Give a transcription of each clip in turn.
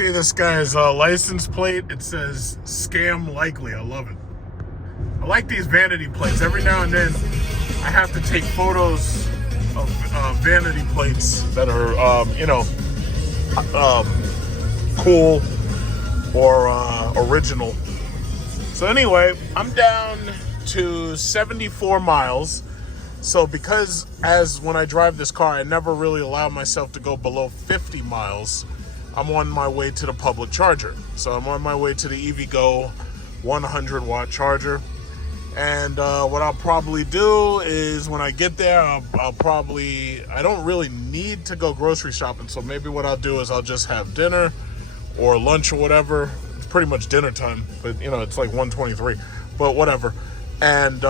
see this guy's license plate. It says scam likely. I love it. I like these vanity plates. Every now and then I have to take photos of vanity plates that are, cool or original. So anyway, I'm down to 74 miles. So because when I drive this car, I never really allow myself to go below 50 miles, I'm on my way to the public charger. So I'm on my way to the EVgo 100 watt charger. And what I'll probably do is when I get there, I don't really need to go grocery shopping. So maybe what I'll do is I'll just have dinner or lunch or whatever. It's pretty much dinner time, but it's like 1:23, but whatever. And,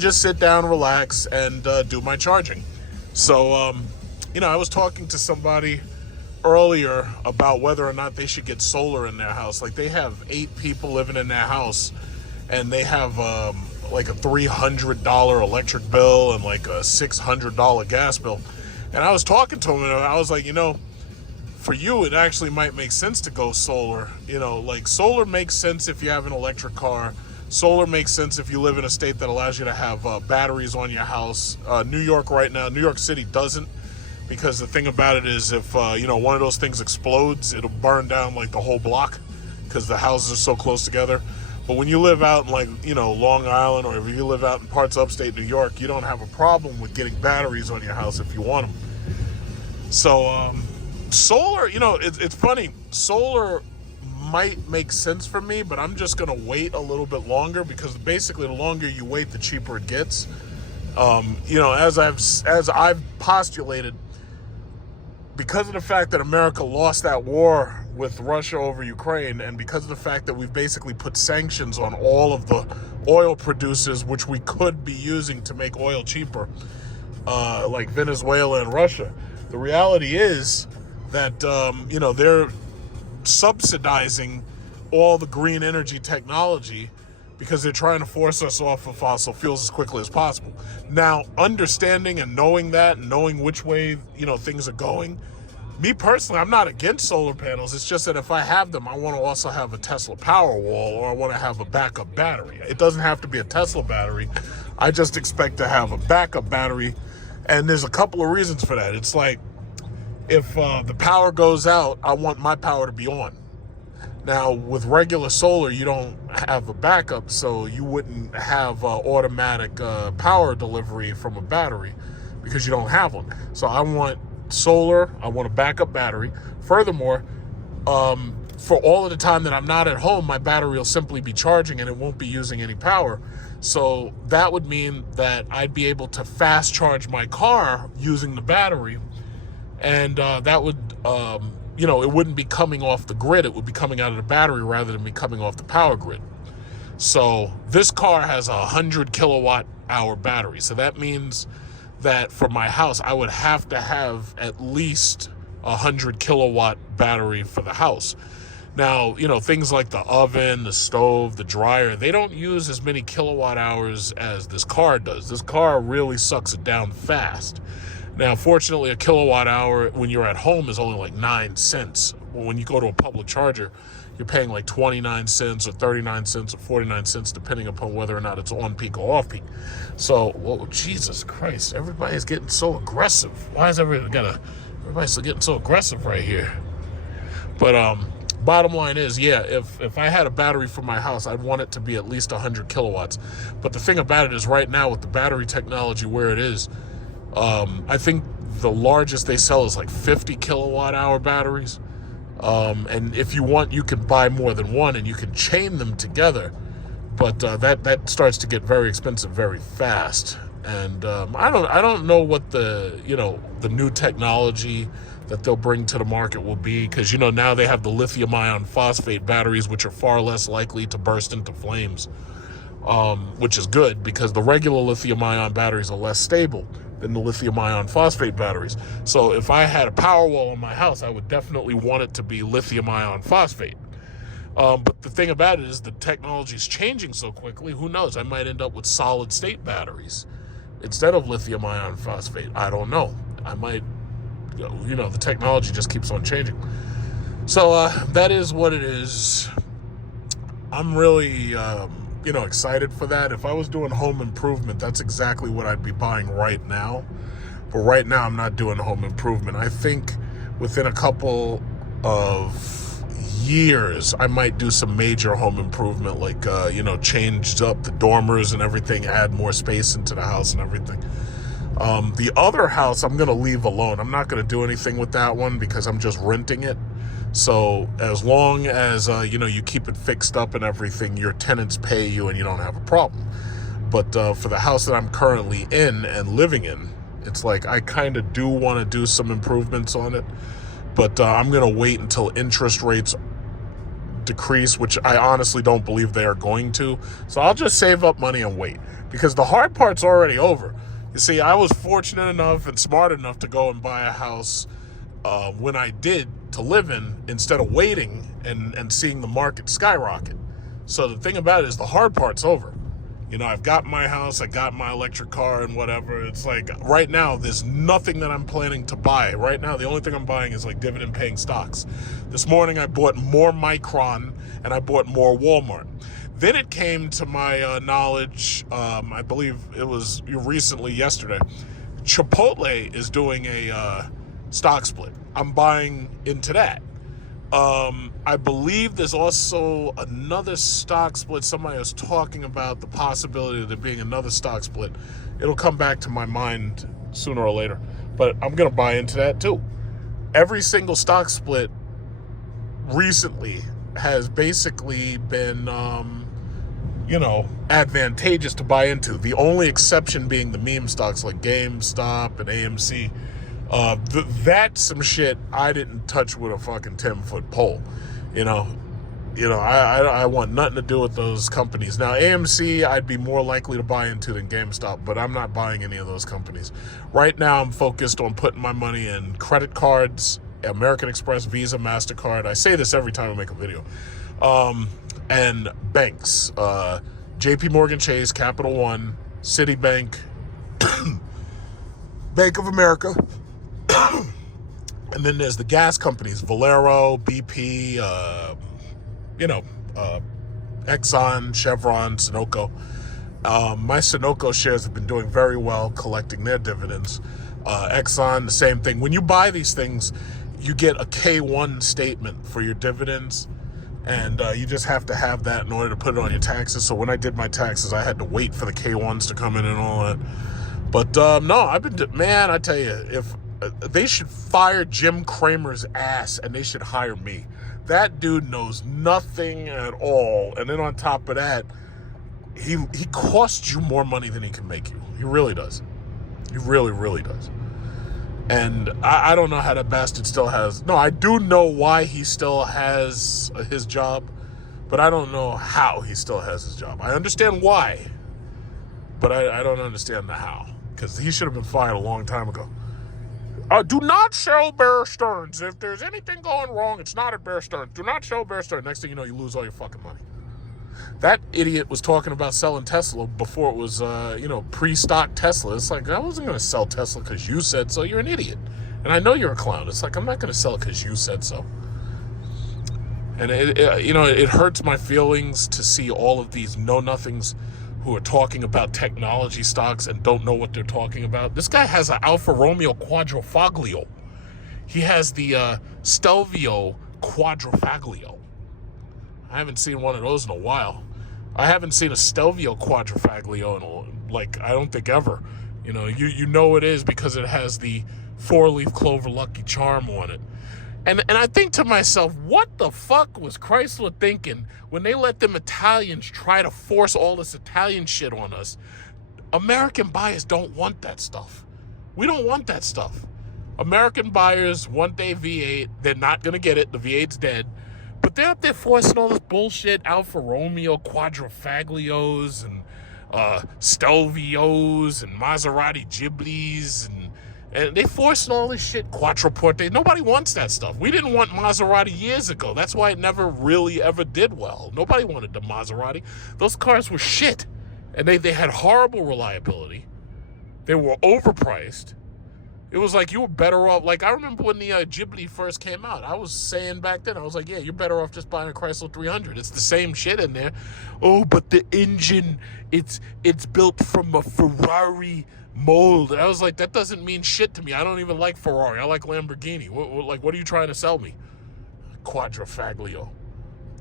just sit down, relax, and do my charging. So, I was talking to somebody earlier about whether or not they should get solar in their house. Like, they have 8 people living in their house, and they have like a $300 electric bill and like a $600 gas bill. And I was talking to them, and I was like, for you, it actually might make sense to go solar. Like, solar makes sense if you have an electric car. Solar makes sense if you live in a state that allows you to have batteries on your house. New York right now, New York City doesn't, because the thing about it is if, one of those things explodes, it'll burn down like the whole block because the houses are so close together. But when you live out in Long Island, or if you live out in parts of upstate New York, you don't have a problem with getting batteries on your house if you want them. So solar, it's funny. Solar might make sense for me, but I'm just going to wait a little bit longer, because basically the longer you wait, the cheaper it gets. As I've postulated, because of the fact that America lost that war with Russia over Ukraine, and because of the fact that we've basically put sanctions on all of the oil producers, which we could be using to make oil cheaper, like Venezuela and Russia, the reality is that, they're subsidizing all the green energy technology because they're trying to force us off of fossil fuels as quickly as possible. Now, understanding and knowing that, and knowing which way, things are going, me personally, I'm not against solar panels. It's just that if I have them, I want to also have a Tesla Powerwall, or I want to have a backup battery. It doesn't have to be a Tesla battery. I just expect to have a backup battery. And there's a couple of reasons for that. It's like, if the power goes out, I want my power to be on. Now, with regular solar, you don't have a backup, so you wouldn't have automatic power delivery from a battery because you don't have one. So I want solar, I want a backup battery. Furthermore, for all of the time that I'm not at home, my battery will simply be charging and it won't be using any power. So that would mean that I'd be able to fast charge my car using the battery. And that would, it wouldn't be coming off the grid. It would be coming out of the battery rather than be coming off the power grid. So this car has a 100 kilowatt hour battery. So that means that for my house, I would have to have at least a 100 kilowatt battery for the house. Now, things like the oven, the stove, the dryer, they don't use as many kilowatt hours as this car does. This car really sucks it down fast. Now, fortunately, a kilowatt hour when you're at home is only like 9 cents. When you go to a public charger, you're paying like 29 cents or 39 cents or 49 cents, depending upon whether or not it's on peak or off peak. So, Jesus Christ, everybody's getting so aggressive. Why is everybody's getting so aggressive right here? But bottom line is, if I had a battery for my house, I'd want it to be at least 100 kilowatts. But the thing about it is, right now with the battery technology where it is, I think the largest they sell is like 50 kilowatt hour batteries. And if you want, you can buy more than one and you can chain them together. But that starts to get very expensive very fast. And I don't know what the new technology that they'll bring to the market will be, because now they have the lithium ion phosphate batteries, which are far less likely to burst into flames, which is good because the regular lithium ion batteries are less stable than the lithium ion phosphate batteries. So if I had a Powerwall in my house, I would definitely want it to be lithium ion phosphate. But the thing about it is the technology is changing so quickly. Who knows? I might end up with solid state batteries instead of lithium ion phosphate. I don't know. I might, the technology just keeps on changing. So that is what it is. I'm really, excited for that. If I was doing home improvement, that's exactly what I'd be buying right now. But right now, I'm not doing home improvement. I think within a couple of years, I might do some major home improvement, like, change up the dormers and everything, add more space into the house and everything. The other house, I'm going to leave alone. I'm not going to do anything with that one because I'm just renting it. So as long as, you keep it fixed up and everything, your tenants pay you and you don't have a problem. But for the house that I'm currently in and living in, it's like I kind of do want to do some improvements on it. But I'm going to wait until interest rates decrease, which I honestly don't believe they are going to. So I'll just save up money and wait, because the hard part's already over. You see, I was fortunate enough and smart enough to go and buy a house when I did, to live in, instead of waiting and seeing the market skyrocket. So the thing about it is the hard part's over. I've got my house, I got my electric car and whatever. It's like right now, there's nothing that I'm planning to buy. Right now, the only thing I'm buying is like dividend paying stocks. This morning, I bought more Micron and I bought more Walmart. Then it came to my knowledge, I believe it was recently, yesterday, Chipotle is doing a stock split. I'm buying into that. I believe there's also another stock split. Somebody was talking about the possibility of there being another stock split. It'll come back to my mind sooner or later. But I'm going to buy into that too. Every single stock split recently has basically been, advantageous to buy into. The only exception being the meme stocks like GameStop and AMC. That's some shit I didn't touch with a fucking 10-foot pole. I want nothing to do with those companies. Now, AMC, I'd be more likely to buy into than GameStop, but I'm not buying any of those companies. Right now, I'm focused on putting my money in credit cards, American Express, Visa, MasterCard. I say this every time I make a video. And banks. JP Morgan Chase, Capital One, Citibank, Bank of America. And then there's the gas companies, Valero, BP, Exxon, Chevron, Sunoco. My Sunoco shares have been doing very well, collecting their dividends. Exxon, the same thing. When you buy these things, you get a K1 statement for your dividends, and you just have to have that in order to put it on your taxes. So when I did my taxes, I had to wait for the K1s to come in and all that. But no, I tell you, if they should fire Jim Cramer's ass and they should hire me. That dude knows nothing at all. And then on top of that, he costs you more money than he can make you. He really does. He really, really does. And I don't know how that bastard still has... No, I do know why he still has his job, but I don't know how he still has his job. I understand why, but I don't understand the how. Because he should have been fired a long time ago. Do not sell Bear Stearns. If there's anything going wrong, it's not at Bear Stearns. Do not sell Bear Stearns. Next thing you know, you lose all your fucking money. That idiot was talking about selling Tesla before it was, pre-stock Tesla. It's like, I wasn't going to sell Tesla because you said so. You're an idiot. And I know you're a clown. It's like, I'm not going to sell it because you said so. And, it hurts my feelings to see all of these know-nothings who are talking about technology stocks and don't know what they're talking about. This guy has an Alfa Romeo Quadrifoglio. He has the Stelvio Quadrifoglio. I haven't seen one of those in a while. I haven't seen a Stelvio Quadrifoglio in, I don't think ever. You know it is because it has the 4-leaf clover Lucky Charm on it. And I think to myself, what the fuck was Chrysler thinking when they let them Italians try to force all this Italian shit on us? American buyers don't want that stuff. We don't want that stuff. American buyers want their V8. They're not going to get it. The V8's dead. But they're up there forcing all this bullshit, Alfa Romeo Quadrifoglios and Stelvios and Maserati Ghiblis and they forcing all this shit, Quattroporte. Nobody wants that stuff. We didn't want Maserati years ago. That's why it never really ever did well. Nobody wanted the Maserati. Those cars were shit. And they had horrible reliability. They were overpriced. It was like you were better off. Like, I remember when the Ghibli first came out, I was saying back then, I was like, yeah, you're better off just buying a Chrysler 300. It's the same shit in there. Oh, but the engine, it's built from a Ferrari mold. I was like, that doesn't mean shit to me. I don't even like Ferrari. I like Lamborghini. What are you trying to sell me? Quadrifoglio.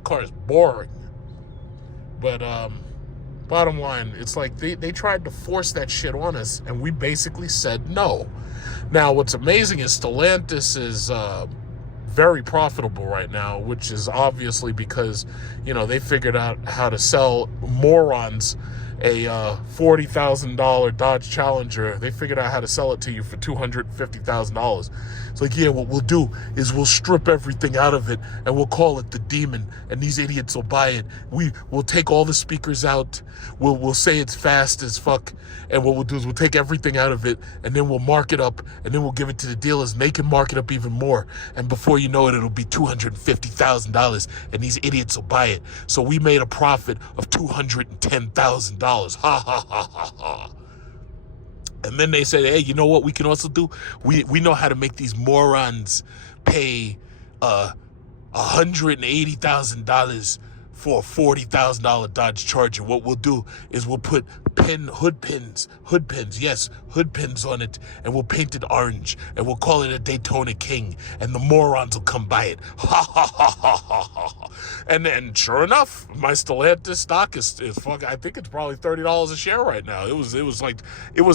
Car is boring. But bottom line, it's like they tried to force that shit on us, and we basically said no. Now, what's amazing is Stellantis is very profitable right now, which is obviously because, they figured out how to sell morons a $40,000 Dodge Challenger. They figured out how to sell it to you for $250,000. It's like, yeah, what we'll do is we'll strip everything out of it and we'll call it the Demon, and these idiots will buy it. We'll take all the speakers out. We'll say it's fast as fuck, and what we'll do is we'll take everything out of it, and then we'll mark it up, and then we'll give it to the dealers, and they can mark it up even more. And before you know it, it'll be $250,000, and these idiots will buy it. So we made a profit of $210,000. Ha ha ha ha ha. And then they said, hey, you know what we can also do? We know how to make these morons pay $180,000 for a $40,000 Dodge Charger. What we'll do is we'll put hood pins on it, and we'll paint it orange, and we'll call it a Daytona King, and the morons will come buy it. Ha ha ha ha ha ha. And then, sure enough, my Stellantis stock is fuck. I think it's probably $30 a share right now. It was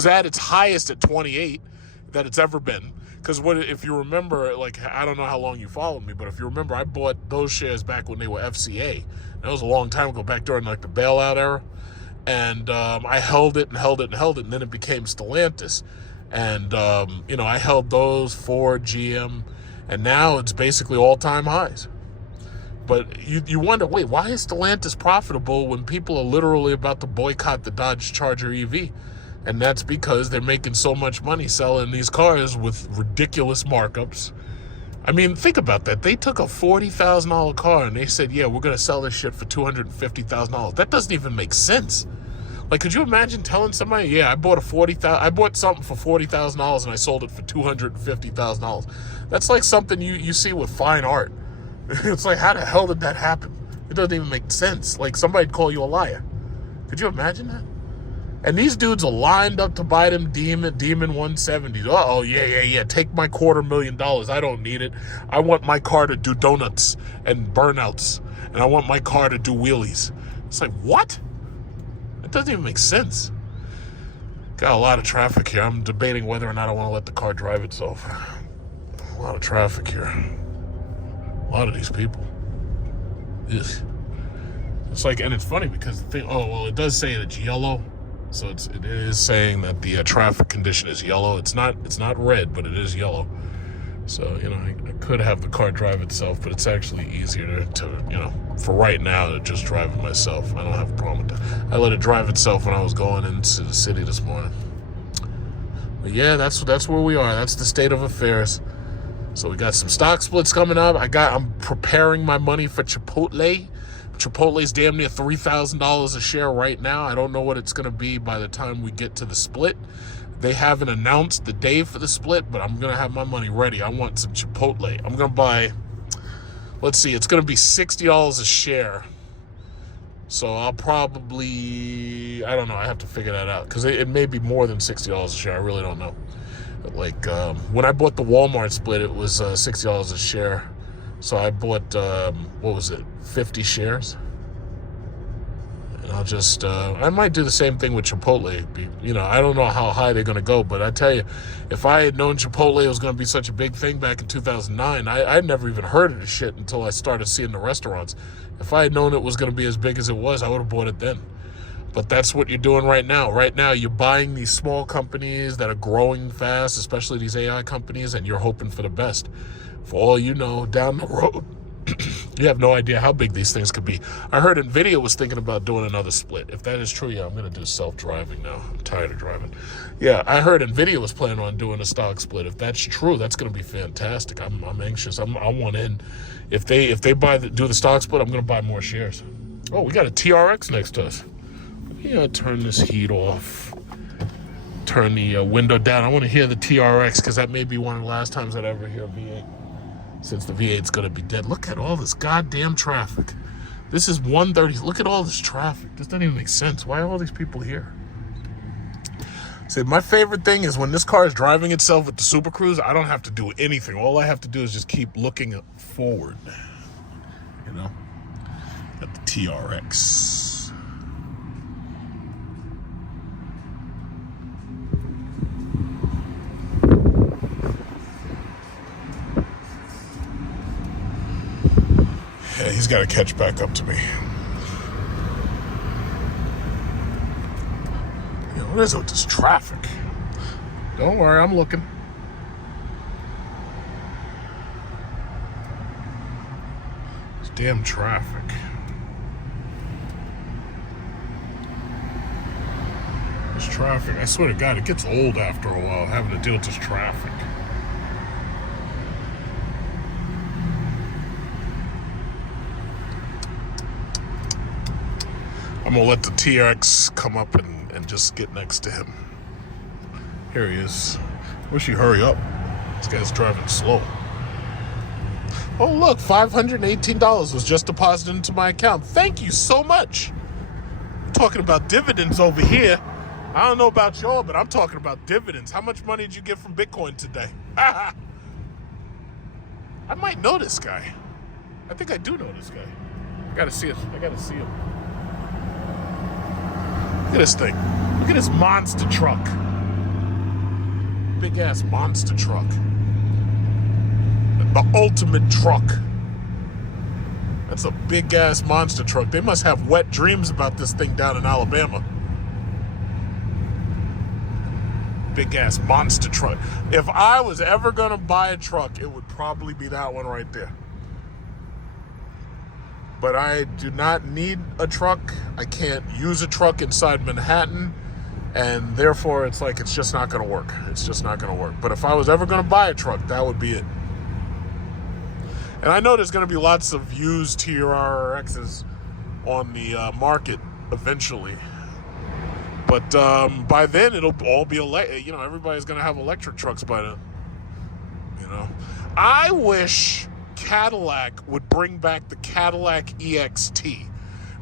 at its highest at 28 that it's ever been. Because if you remember, like, I don't know how long you followed me, but if you remember, I bought those shares back when they were FCA. That was a long time ago, back during like the bailout era. And I held it, and then it became Stellantis. And, I held those, Ford, GM, and now it's basically all-time highs. But you wonder, wait, why is Stellantis profitable when people are literally about to boycott the Dodge Charger EV? And that's because they're making so much money selling these cars with ridiculous markups. I mean, think about that. They took a $40,000 car and they said, yeah, we're going to sell this shit for $250,000. That doesn't even make sense. Like, could you imagine telling somebody, yeah, I bought something for $40,000 and I sold it for $250,000. That's like something you see with fine art. It's like, how the hell did that happen? It doesn't even make sense. Like, somebody'd call you a liar. Could you imagine that? And these dudes are lined up to buy them Demon 170s. Oh, yeah. Take my $250,000. I don't need it. I want my car to do donuts and burnouts. And I want my car to do wheelies. It's like, what? It doesn't even make sense. Got a lot of traffic here. I'm debating whether or not I want to let the car drive itself. A lot of traffic here. A lot of these people. Ugh. It's like, and it's funny because the thing, it does say it's yellow. So it is saying that the traffic condition is yellow. It's not red, but it is yellow. So, I could have the car drive itself, but it's actually easier to for right now, to just drive it myself. I don't have a problem with that. I let it drive itself when I was going into the city this morning. But yeah, that's where we are. That's the state of affairs. So we got some stock splits coming up. I'm preparing my money for Chipotle. Chipotle's damn near $3,000 a share right now. I don't know what it's going to be by the time we get to the split. They haven't announced the day for the split, but I'm going to have my money ready. I want some Chipotle. I'm going to buy, let's see, it's going to be $60 a share. So I'll probably, I don't know, I have to figure that out, because it may be more than $60 a share. I really don't know. But like, when I bought the Walmart split, it was $60 a share. So I bought, 50 shares? And I'll just, I might do the same thing with Chipotle. I don't know how high they're going to go, but I tell you, if I had known Chipotle was going to be such a big thing back in 2009, I'd never even heard of this shit until I started seeing the restaurants. If I had known it was going to be as big as it was, I would have bought it then. But that's what you're doing right now. Right now, you're buying these small companies that are growing fast, especially these AI companies, and you're hoping for the best. For all you know, down the road, you have no idea how big these things could be. I heard NVIDIA was thinking about doing another split. If that is true, yeah, I'm going to do self-driving now. I'm tired of driving. Yeah, I heard NVIDIA was planning on doing a stock split. If that's true, that's going to be fantastic. I'm anxious. I want in. If they do the stock split, I'm going to buy more shares. Oh, we got a TRX next to us. Let me turn this heat off. turn the window down. I want to hear the TRX because that may be one of the last times I'd ever hear V8, since the V8's going to be dead. Look at all this goddamn traffic. This is 1:30. Look at all this traffic. This doesn't even make sense. Why are all these people here? See, my favorite thing is when this car is driving itself with the Super Cruise, I don't have to do anything. All I have to do is just keep looking forward, you know, at the TRX. Yeah, he's got to catch back up to me. What is it with this traffic? Don't worry, I'm looking. This damn traffic. This traffic, I swear to God, it gets old after a while having to deal with this traffic. I'm gonna let the TRX come up and just get next to him. Here he is. Wish he'd hurry up. This guy's driving slow. Oh look, $518 was just deposited into my account. Thank you so much. I'm talking about dividends over here. I don't know about y'all, but I'm talking about dividends. How much money did you get from Bitcoin today? I might know this guy. I think I do know this guy. I gotta see it. I gotta see him. Look at this thing. Look at this monster truck. Big ass monster truck. The ultimate truck. That's a big ass monster truck. They must have wet dreams about this thing down in Alabama. Big ass monster truck. If I was ever gonna buy a truck, it would probably be that one right there. But I do not need a truck. I can't use a truck inside Manhattan. And therefore, it's like, it's just not going to work. It's just not going to work. But if I was ever going to buy a truck, that would be it. And I know there's going to be lots of used TRXs on the market eventually. But by then, it'll all be electric. You know, everybody's going to have electric trucks by then. You know, I wish Cadillac would bring back the Cadillac EXT,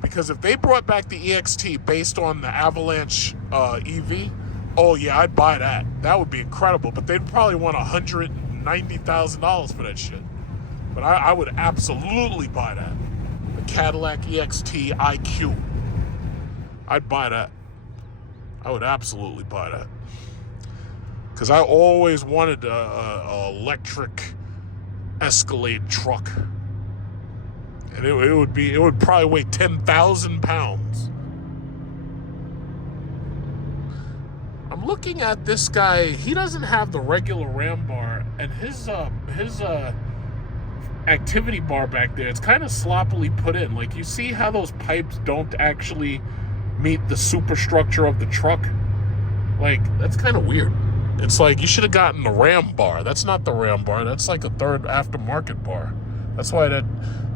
because if they brought back the EXT based on the Avalanche EV, oh yeah, I'd buy that. That would be incredible. But they'd probably want $190,000 for that shit. But I would absolutely buy that. The Cadillac EXT IQ. I'd buy that. I would absolutely buy that. Because I always wanted a electric Escalade truck, and it would probably weigh 10,000 pounds. I'm looking at this guy. He doesn't have the regular ram bar, and his activity bar back there, it's kind of sloppily put in. Like, you see how those pipes don't actually meet the superstructure of the truck? Like, that's kind of weird. It's like, you should have gotten the ram bar. That's not the ram bar. That's like a third aftermarket bar. That's why that,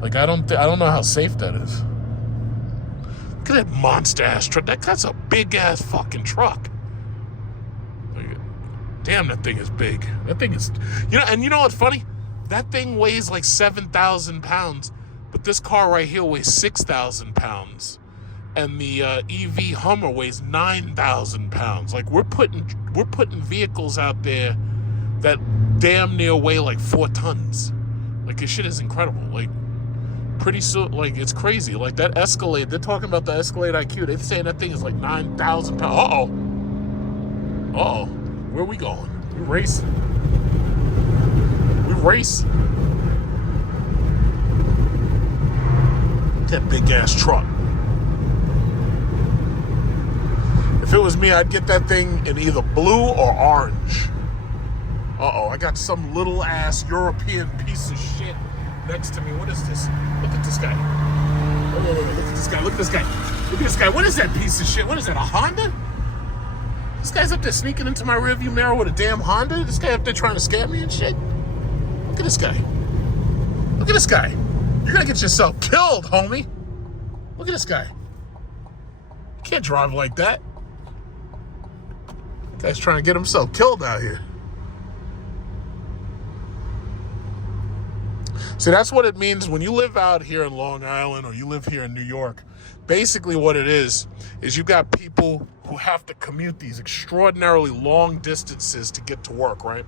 like, I don't know how safe that is. Look at that monster ass truck. That's a big ass fucking truck. Like, damn, that thing is big. That thing is, you know, and you know what's funny? That thing weighs like 7,000 pounds, but this car right here weighs 6,000 pounds. And the EV Hummer weighs 9,000 pounds. Like, we're putting vehicles out there that damn near weigh like 4 tons. Like, this shit is incredible. Like, pretty soon, like, it's crazy. Like, that Escalade, they're talking about the Escalade IQ. They're saying that thing is like 9,000 pounds. Uh-oh. Where are we going? We're racing. We're racing. That big ass truck. If it was me, I'd get that thing in either blue or orange. Uh-oh, I got some little ass European piece of shit next to me. What is this? Look at this guy. Wait, look at this guy. Look at this guy. Look at this guy. What is that piece of shit? What is that, a Honda? This guy's up there sneaking into my rearview mirror with a damn Honda? This guy up there trying to scam me and shit? Look at this guy. Look at this guy. You're gonna get yourself killed, homie. Look at this guy. You can't drive like that. Guy's trying to get himself killed out here. See, that's what it means when you live out here in Long Island or you live here in New York. Basically what it is you got people who have to commute these extraordinarily long distances to get to work, right?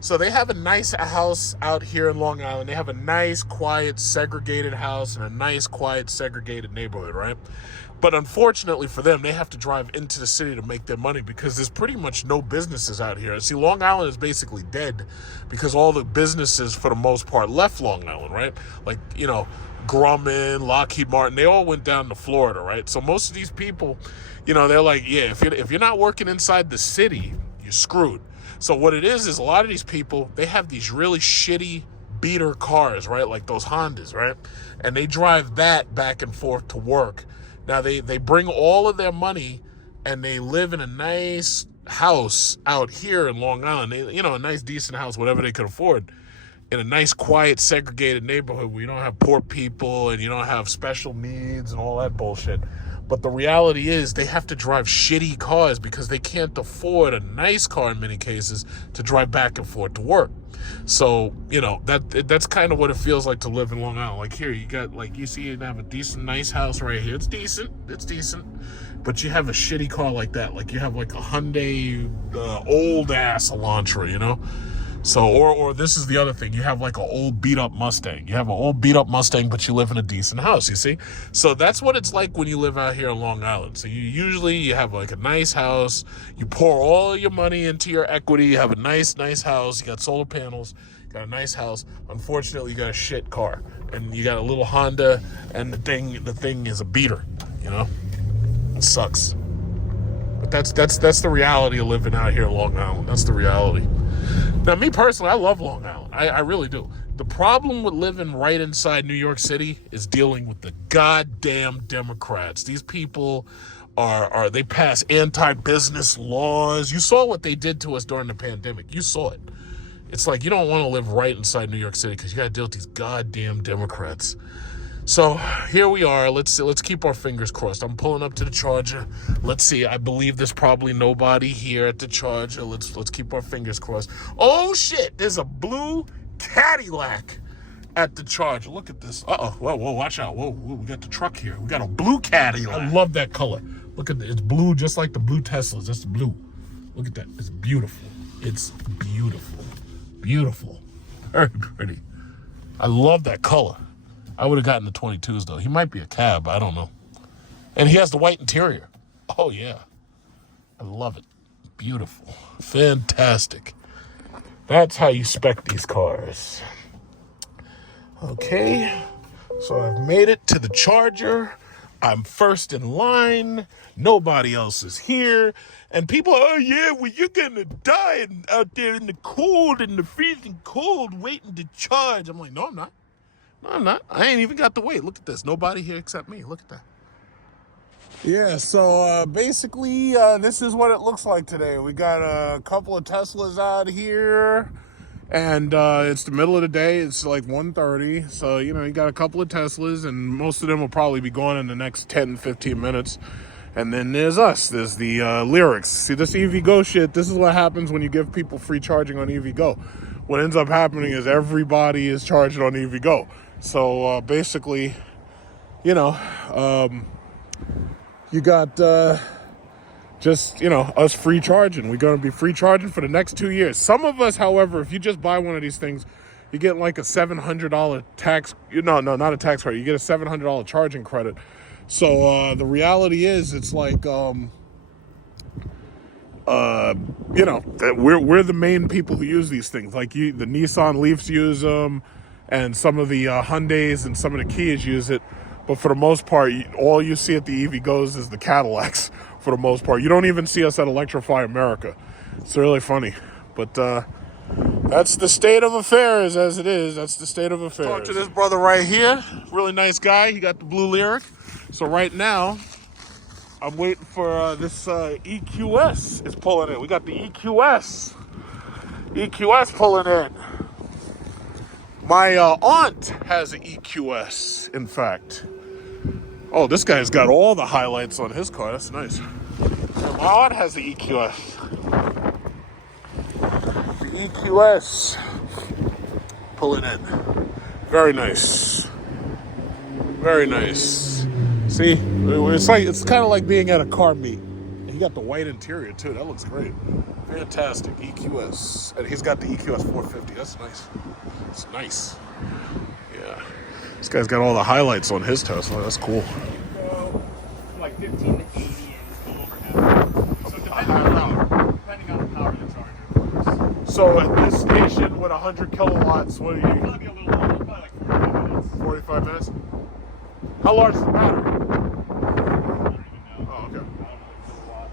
So they have a nice house out here in Long Island. They have a nice, quiet, segregated house in a nice, quiet, segregated neighborhood, right? But unfortunately for them, they have to drive into the city to make their money because there's pretty much no businesses out here. See, Long Island is basically dead because all the businesses, for the most part, left Long Island, right? Like, you know, Grumman, Lockheed Martin, they all went down to Florida, right? So most of these people, you know, they're like, yeah, if you're not working inside the city, you're screwed. So what it is a lot of these people, they have these really shitty beater cars, right? Like those Hondas, right? And they drive that back and forth to work. Now, they bring all of their money and they live in a nice house out here in Long Island. They, you know, a nice, decent house, whatever they could afford, in a nice, quiet, segregated neighborhood where you don't have poor people and you don't have special needs and all that bullshit. But the reality is they have to drive shitty cars because they can't afford a nice car in many cases to drive back and forth to work. So, you know, that's kind of what it feels like to live in Long Island. Like here, you got, like, you see you have a decent, nice house right here. It's decent. But you have a shitty car like that. Like you have like a Hyundai old-ass Elantra, you know? So, or this is the other thing. You have like an old beat-up Mustang. You have an old beat-up Mustang, but you live in a decent house, you see? So that's what it's like when you live out here in Long Island. So you have like a nice house. You pour all your money into your equity. You have a nice house. You got solar panels. You got a nice house. Unfortunately, you got a shit car. And you got a little Honda, and the thing is a beater, you know? It sucks. But that's the reality of living out here in Long Island. That's the reality. Now, me personally, I love Long Island. I really do. The problem with living right inside New York City is dealing with the goddamn Democrats. These people they pass anti-business laws. You saw what they did to us during the pandemic. You saw it. It's like you don't want to live right inside New York City because you got to deal with these goddamn Democrats. So here we are. Let's keep our fingers crossed. I'm pulling up to the Charger. Let's see. I believe there's probably nobody here at the Charger. Let's keep our fingers crossed. Oh shit! There's a blue Cadillac at the Charger. Look at this. Whoa, watch out. Whoa, we got the truck here. We got a blue Cadillac. I love that color. Look at it. It's blue, just like the blue Teslas. That's blue. Look at that. It's beautiful. It's beautiful. Beautiful. Very pretty. I love that color. I would have gotten the 22s, though. He might be a cab. I don't know. And he has the white interior. Oh, yeah. I love it. Beautiful. Fantastic. That's how you spec these cars. Okay. So I've made it to the Charger. I'm first in line. Nobody else is here. And people are, oh, yeah, well, you're going to die out there in the cold, in the freezing cold, waiting to charge. I'm like, no, I'm not. No, I'm not. I ain't even got to wait. Look at this. Nobody here except me. Look at that. Yeah, so basically, this is what it looks like today. We got a couple of Teslas out here, and it's the middle of the day. It's like 1:30, so, you know, you got a couple of Teslas, and most of them will probably be gone in the next 10, 15 minutes. And then there's us. There's the Lyrics. See, this EVgo shit, this is what happens when you give people free charging on EVgo. What ends up happening is everybody is charged on EVgo. So basically, you know, you got just, you know, us free charging. We're going to be free charging for the next 2 years. Some of us, however, if you just buy one of these things, you get like a $700 tax. No, not a tax credit. You get a $700 charging credit. So the reality is, it's like, you know, we're the main people who use these things. Like the Nissan Leafs use them, and some of the Hyundais and some of the Kias use it. But for the most part, all you see at the EVgoes is the Cadillacs. For the most part, you don't even see us at Electrify America. It's really funny, but that's the state of affairs as it is. That's the state of affairs. Talk to this brother right here. Really nice guy. He got the blue Lyriq. So right now, I'm waiting for this EQS is pulling in. We got the EQS. EQS pulling in. My aunt has an EQS, in fact. Oh, this guy's got all the highlights on his car. That's nice. My aunt has the EQS. The EQS. Pull it in. Very nice. Very nice. See, it's kind of like being at a car meet. He got the white interior too. That looks great. Fantastic. EQS. And he's got the EQS 450. That's nice. It's nice. Yeah. This guy's got all the highlights on his Tesla. That's cool. Like 15 to 80 and overhead. So depending on the power of the charger. So at this station with 100 kilowatts, what are you? It'll be a little longer, probably like 45 minutes. 45 minutes? How large is the battery? I don't even know. Oh, okay. I don't know kilowatts.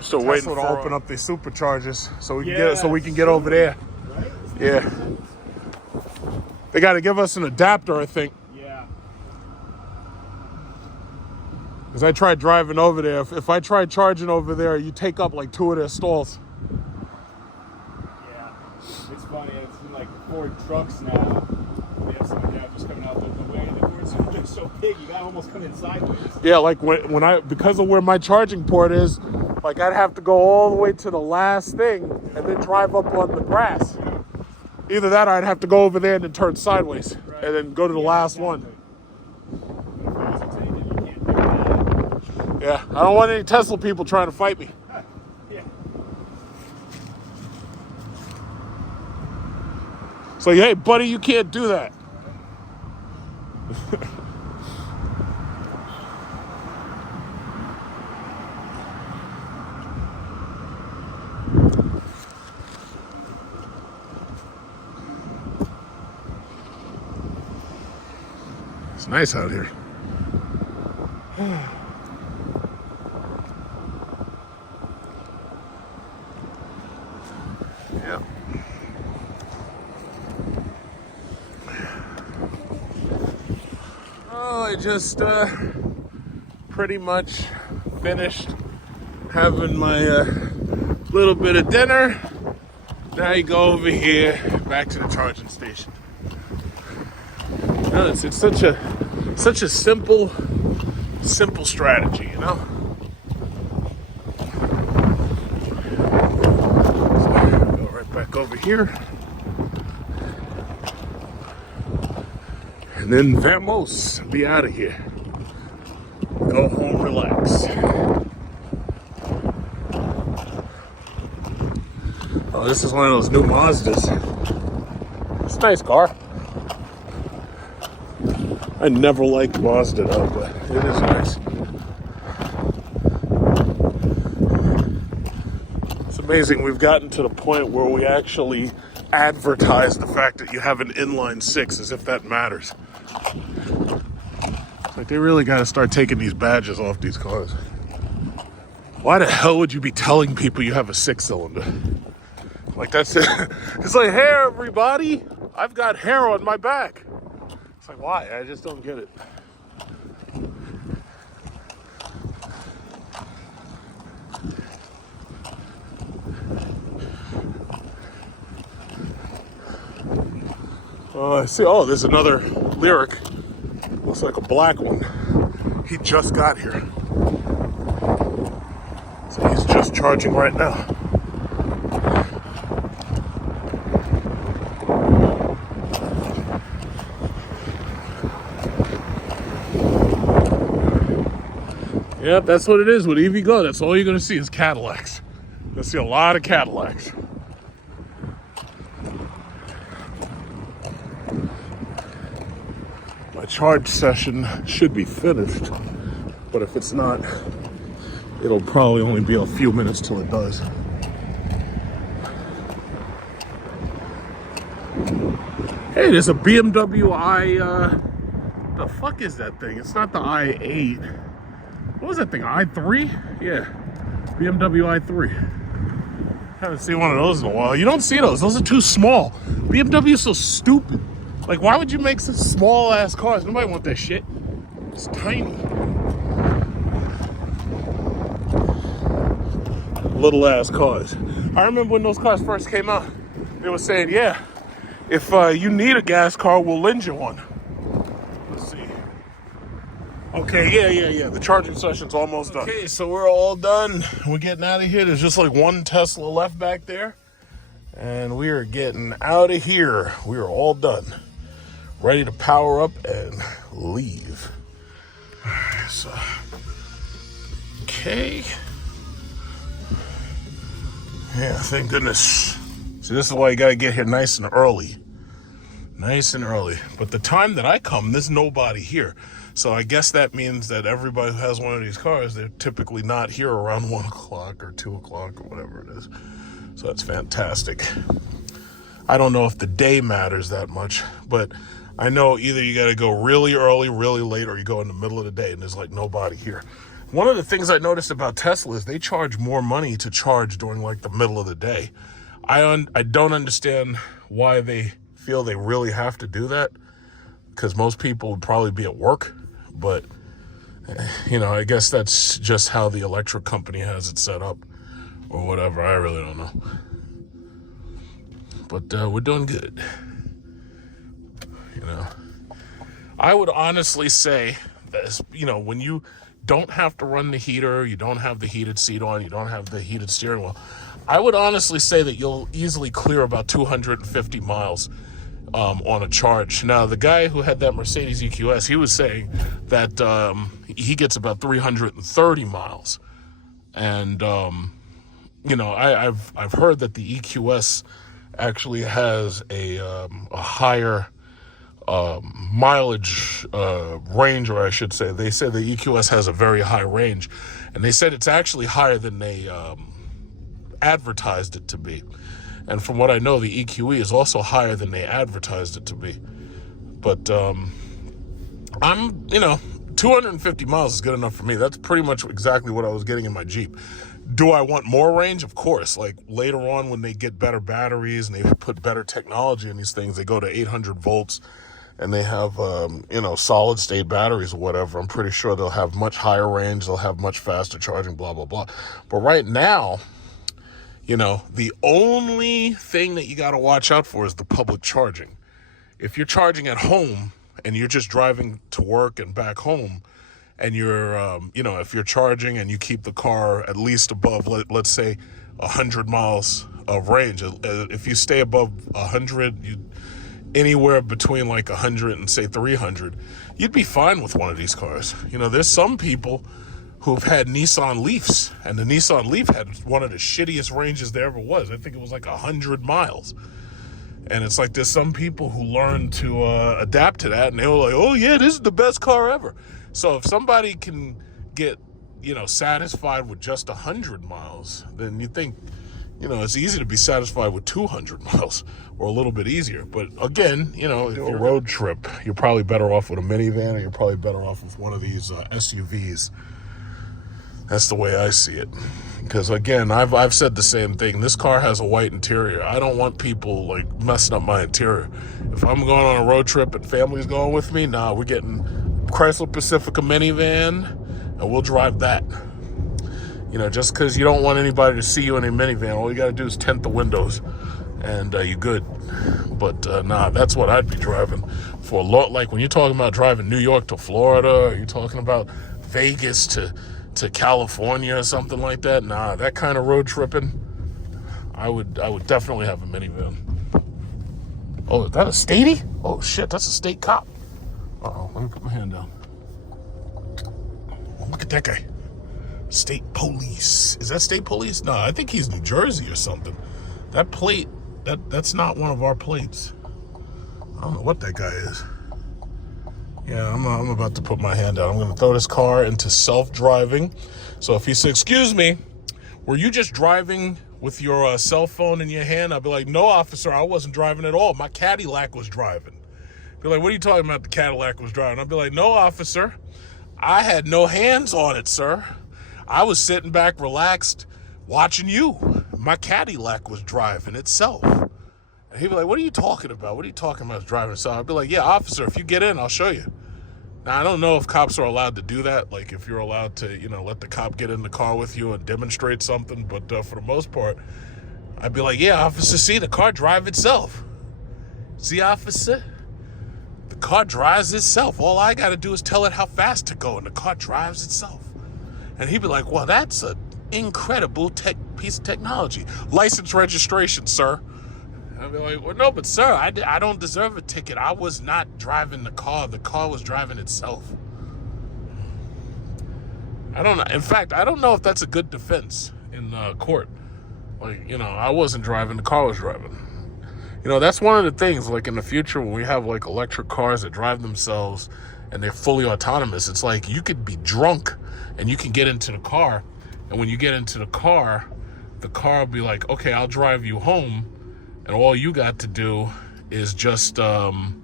Still waiting to open up these superchargers so we can get over there. Right? Yeah. They got to give us an adapter, I think. Yeah. Because I tried driving over there. If I tried charging over there, you take up like 2 of their stalls. Yeah. It's funny. It's in like Ford trucks now. They have some adapters coming out. The way the Fords are so big, you gotta almost come in sideways. Yeah, like when I, because of where my charging port is, like I'd have to go all the way to the last thing and then drive up on the grass. Either that or I'd have to go over there and then turn sideways and then go to the last one. Yeah, I don't want any Tesla people trying to fight me. Yeah. So, hey, buddy, you can't do that. It's nice out here. Yeah. Oh, I just pretty much finished having my little bit of dinner. Now you go over here back to the charging station. No, it's such a simple strategy, you know. So go right back over here, and then vamos, be out of here. Go home, relax. Oh, this is one of those new Mazdas. It's a nice car. I never liked Mazda though, but it is nice. It's amazing we've gotten to the point where we actually advertise the fact that you have an inline six as if that matters. It's like they really got to start taking these badges off these cars. Why the hell would you be telling people you have a 6-cylinder? Like that's it. It's like, hey everybody, I've got hair on my back. It's like, why? I just don't get it. I see. Oh, there's another Lyriq. Looks like a black one. He just got here. So he's just charging right now. Yep, that's what it is with EVgo. That's all you're going to see is Cadillacs. You're going to see a lot of Cadillacs. My charge session should be finished, but if it's not, it'll probably only be a few minutes till it does. Hey, there's a BMW the fuck is that thing? It's not the i8. What was that thing, i3? Yeah, BMW i3. Haven't seen one of those in a while. You don't see those. Those are too small. BMW is so stupid. Like, why would you make such small ass cars? Nobody want that shit. It's tiny. Little ass cars. I remember when those cars first came out, they were saying, yeah, if you need a gas car, we'll lend you one. Let's see. Okay, yeah. The charging session's almost done. Okay, so we're all done. We're getting out of here. There's just like one Tesla left back there. And we are getting out of here. We are all done. Ready to power up and leave. Alright, so. Okay. Yeah, thank goodness. See, this is why you gotta get here nice and early. Nice and early. But the time that I come, there's nobody here. So I guess that means that everybody who has one of these cars, they're typically not here around 1 o'clock or 2 o'clock or whatever it is. So that's fantastic. I don't know if the day matters that much, but I know either you gotta go really early, really late, or you go in the middle of the day and there's like nobody here. One of the things I noticed about Tesla is they charge more money to charge during like the middle of the day. I don't understand why they feel they really have to do that, because most people would probably be at work, but I guess that's just how the electric company has it set up or whatever. I really don't know. But we're doing good. I would honestly say that, when you don't have to run the heater, you don't have the heated seat on, you don't have the heated steering wheel, I would honestly say that you'll easily clear about 250 miles on a charge. Now, the guy who had that Mercedes EQS, he was saying that he gets about 330 miles. And, I've heard that the EQS actually has a higher mileage range, or I should say, they said the EQS has a very high range, and they said it's actually higher than they advertised it to be. And from what I know, the EQE is also higher than they advertised it to be. But 250 miles is good enough for me. That's pretty much exactly what I was getting in my Jeep. Do I want more range? Of course. Like later on, when they get better batteries and they put better technology in these things, they go to 800 volts and they have, solid state batteries or whatever. I'm pretty sure they'll have much higher range. They'll have much faster charging, blah, blah, blah. But right now, the only thing that you got to watch out for is the public charging. If you're charging at home and you're just driving to work and back home, and you're, if you're charging and you keep the car at least above, let's say, 100 miles of range. If you stay above 100, anywhere between like 100 and say 300, you'd be fine with one of these cars. There's some people who've had Nissan Leafs, and the Nissan Leaf had one of the shittiest ranges there ever was. I think it was like 100 miles. And it's like there's some people who learn to adapt to that, and they were like, oh yeah, this is the best car ever. So if somebody can get, satisfied with just 100 miles, then you think, it's easy to be satisfied with 200 miles or a little bit easier. But again, if you're a road trip, you're probably better off with a minivan, or you're probably better off with one of these SUVs. That's the way I see it. Because again, I've said the same thing. This car has a white interior. I don't want people like messing up my interior. If I'm going on a road trip and family's going with me, we're getting Chrysler Pacifica minivan, and we'll drive that. Just because you don't want anybody to see you in a minivan, all you got to do is tint the windows, and you're good. But that's what I'd be driving for a lot. Like when you're talking about driving New York to Florida, or you're talking about Vegas to California or something like that, that kind of road tripping, I would definitely have a minivan. Oh, is that a statey? Oh shit, that's a state cop. Uh-oh, let me put my hand down. Oh, look at that guy. State police. Is that state police? No, I think he's New Jersey or something. That plate, that's not one of our plates. I don't know what that guy is. Yeah, I'm about to put my hand out. I'm going to throw this car into self-driving. So if he says, excuse me, were you just driving with your cell phone in your hand? I'll be like, no, officer, I wasn't driving at all. My Cadillac was driving. Be like, what are you talking about? The Cadillac was driving. I'll be like, no, officer, I had no hands on it, sir. I was sitting back, relaxed, watching you. my Cadillac was driving itself. And he'd be like, what are you talking about? What are you talking about driving itself? I'd be like, yeah, officer, if you get in, I'll show you. Now, I don't know if cops are allowed to do that. Like, if you're allowed to, let the cop get in the car with you and demonstrate something. But for the most part, I'd be like, yeah, officer, see, the car drive itself. See, officer? The car drives itself. All I got to do is tell it how fast to go, and the car drives itself. And he'd be like, well, that's an incredible piece of technology. License registration, sir. I'd be like, well, no, but sir, I don't deserve a ticket. I was not driving the car. The car was driving itself. I don't know. In fact, I don't know if that's a good defense in court. Like, I wasn't driving. The car was driving. That's one of the things, like, in the future when we have, like, electric cars that drive themselves and they're fully autonomous, it's like you could be drunk and you can get into the car. And when you get into the car will be like, okay, I'll drive you home. And all you got to do is just, like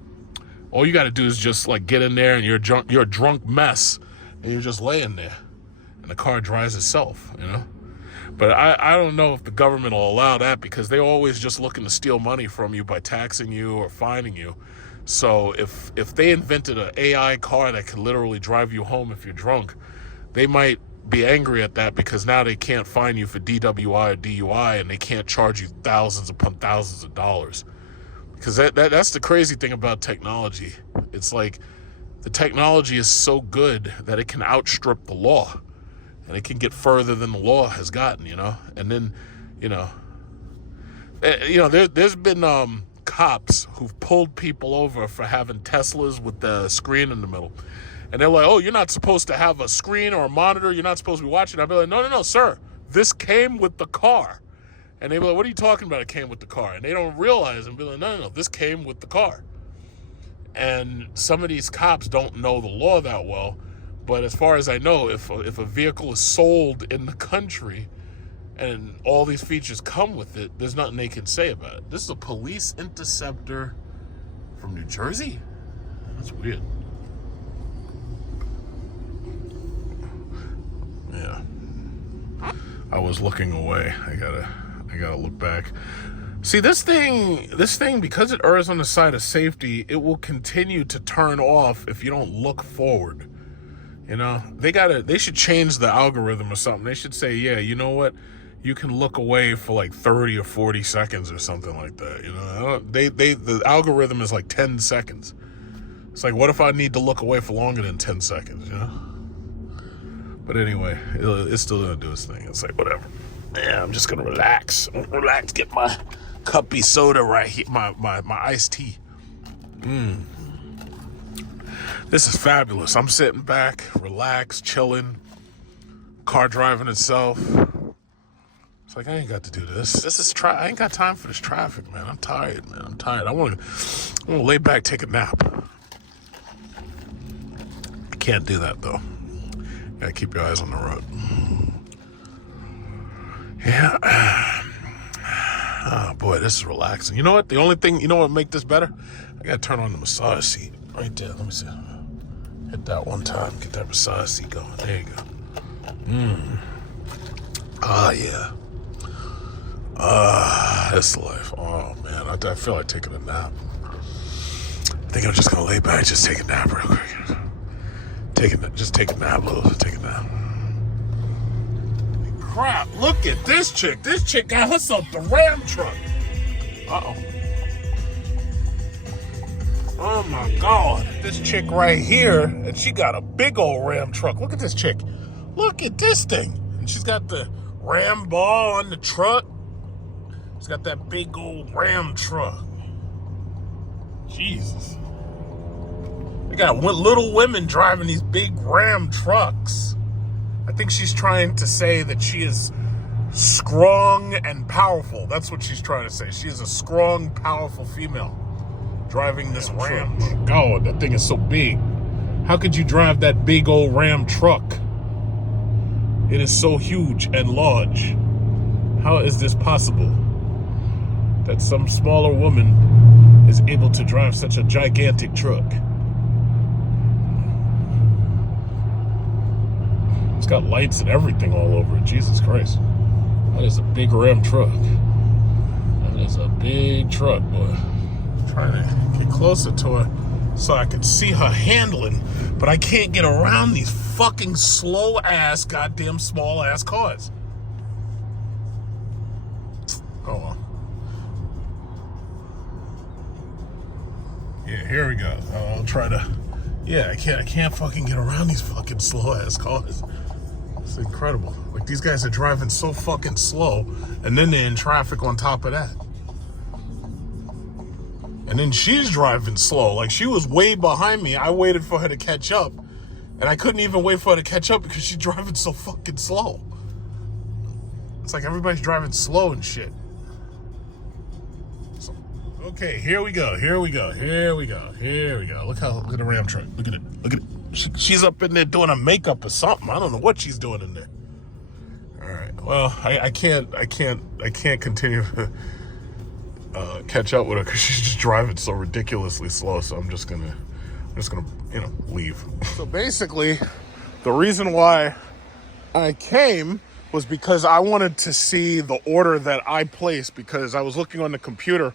get in there and you're a drunk mess and you're just laying there and the car drives itself, But I don't know if the government will allow that, because they're always just looking to steal money from you by taxing you or fining you. So if they invented an AI car that could literally drive you home if you're drunk, they might be angry at that, because now they can't fine you for DWI or DUI, and they can't charge you thousands upon thousands of dollars. Because that's the crazy thing about technology. It's like the technology is so good that it can outstrip the law, and it can get further than the law has gotten, And then, there's been cops who've pulled people over for having Teslas with the screen in the middle. And they're like, oh, you're not supposed to have a screen or a monitor. You're not supposed to be watching. I'd be like, no, sir. This came with the car. And they'd be like, what are you talking about? It came with the car. And they don't realize and be like, no, this came with the car. And some of these cops don't know the law that well. But as far as I know, if a vehicle is sold in the country and all these features come with it, there's nothing they can say about it. This is a police interceptor from New Jersey? That's weird. Yeah. I was looking away. I gotta look back. See, this thing, because it errs on the side of safety, it will continue to turn off if you don't look forward. They should change the algorithm or something. They should say, yeah, you know what? You can look away for like 30 or 40 seconds or something like that. The algorithm is like 10 seconds. It's like, what if I need to look away for longer than 10 seconds, But anyway, it's still gonna do its thing. It's like, whatever. Yeah, I'm just gonna relax. Get my cuppy soda right here, my iced tea. This is fabulous. I'm sitting back, relaxed, chilling, car driving itself. It's like, I ain't got to do this. I ain't got time for this traffic, man. I'm tired, man. I want to lay back, take a nap. I can't do that, though. Gotta keep your eyes on the road. Yeah. Oh, boy, this is relaxing. You know what? The only thing, what make this better? I gotta turn on the massage seat right there. Let me see. Hit that one time. Get that massage seat going. There you go. Ah, yeah. That's the life. Oh, man. I feel like taking a nap. I think I'm just gonna lay back, just take a nap real quick. Take a nap, take a nap. Crap, look at this chick. This chick got herself the Ram truck. Uh-oh. Oh my God. This chick right here, and she got a big old Ram truck. Look at this chick. Look at this thing. And she's got the Ram ball on the truck. She's got that big old Ram truck. Jesus. They got little women driving these big Ram trucks. I think she's trying to say that she is strong and powerful. That's what she's trying to say. She is a strong, powerful female driving this Ram truck. God, that thing is so big. How could you drive that big old Ram truck? It is so huge and large. How is this possible? That some smaller woman is able to drive such a gigantic truck. It's got lights and everything all over it. Jesus Christ. That is a big Ram truck. That is a big truck, boy. I'm trying to get closer to her so I could see her handling, but I can't get around these fucking slow ass, goddamn small ass cars. Oh well. Yeah, here we go. I'll try to. Yeah, I can't fucking get around these fucking slow ass cars. It's incredible. Like, these guys are driving so fucking slow, and then they're in traffic on top of that. And then she's driving slow. Like, she was way behind me. I waited for her to catch up, and I couldn't even wait for her to catch up because she's driving so fucking slow. It's like everybody's driving slow and shit. So, okay, here we go. Look at the Ram truck. Look at it. She's up in there doing a makeup or something. I don't know what she's doing in there. All right. Well, I can't continue to catch up with her because she's just driving so ridiculously slow. So I'm just gonna leave. So basically, the reason why I came was because I wanted to see the order that I placed, because I was looking on the computer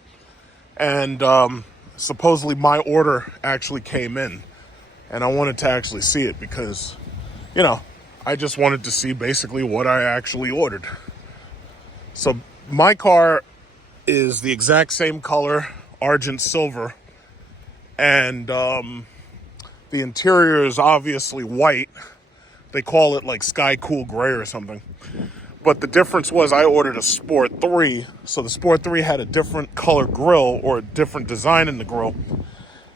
and supposedly my order actually came in. And I wanted to actually see it because, I just wanted to see basically what I actually ordered. So my car is the exact same color, Argent Silver. And the interior is obviously white. They call it like Sky Cool Gray or something. But the difference was I ordered a Sport 3. So the Sport 3 had a different color grille or a different design in the grille.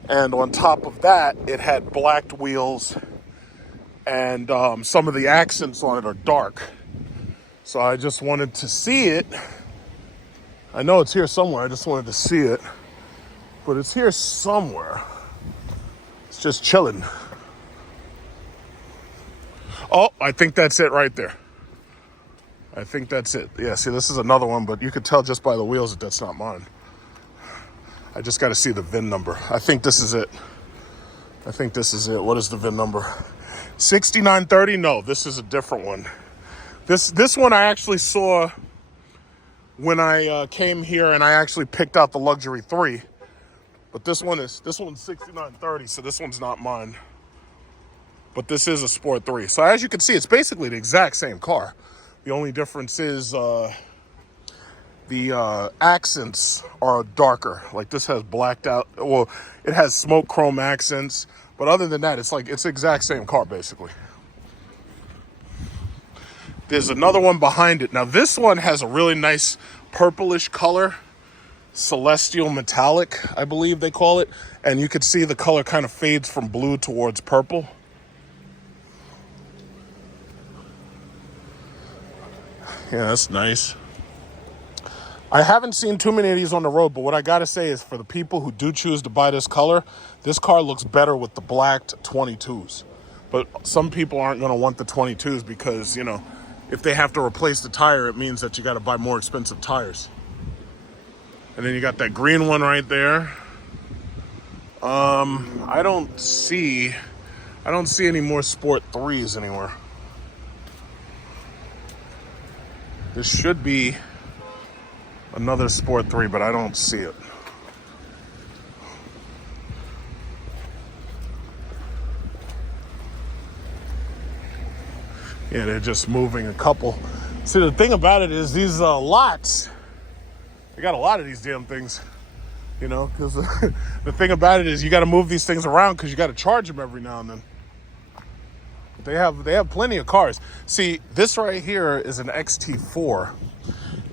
And on top of that, it had blacked wheels, and some of the accents on it are dark. So I just wanted to see it. I know it's here somewhere. I just wanted to see it. But it's here somewhere. It's just chilling. Oh, I think that's it right there. I think that's it. Yeah, see, this is another one, but you could tell just by the wheels that that's not mine. I just got to see the VIN number. I think this is it. What is the VIN number? 6930? No, this is a different one. This one I actually saw when I came here, and I actually picked out the Luxury 3. But this one's 6930, so this one's not mine. But this is a Sport 3. So as you can see, it's basically the exact same car. The only difference is the accents are darker. Like, this has blacked out. Well, it has smoke chrome accents. But other than that, it's the exact same car, basically. There's another one behind it. Now, this one has a really nice purplish color. Celestial metallic, I believe they call it. And you could see the color kind of fades from blue towards purple. Yeah, that's nice. I haven't seen too many of these on the road, but what I gotta say is, for the people who do choose to buy this color, this car looks better with the blacked 22s. But some people aren't gonna want the 22s because, if they have to replace the tire, it means that you gotta buy more expensive tires. And then you got that green one right there. I don't see any more Sport 3s anywhere. There should be another Sport 3, but I don't see it. Yeah, they're just moving a couple. See, the thing about it is these lots, they got a lot of these damn things, because the thing about it is you got to move these things around because you got to charge them every now and then. They have plenty of cars. See, this right here is an XT4.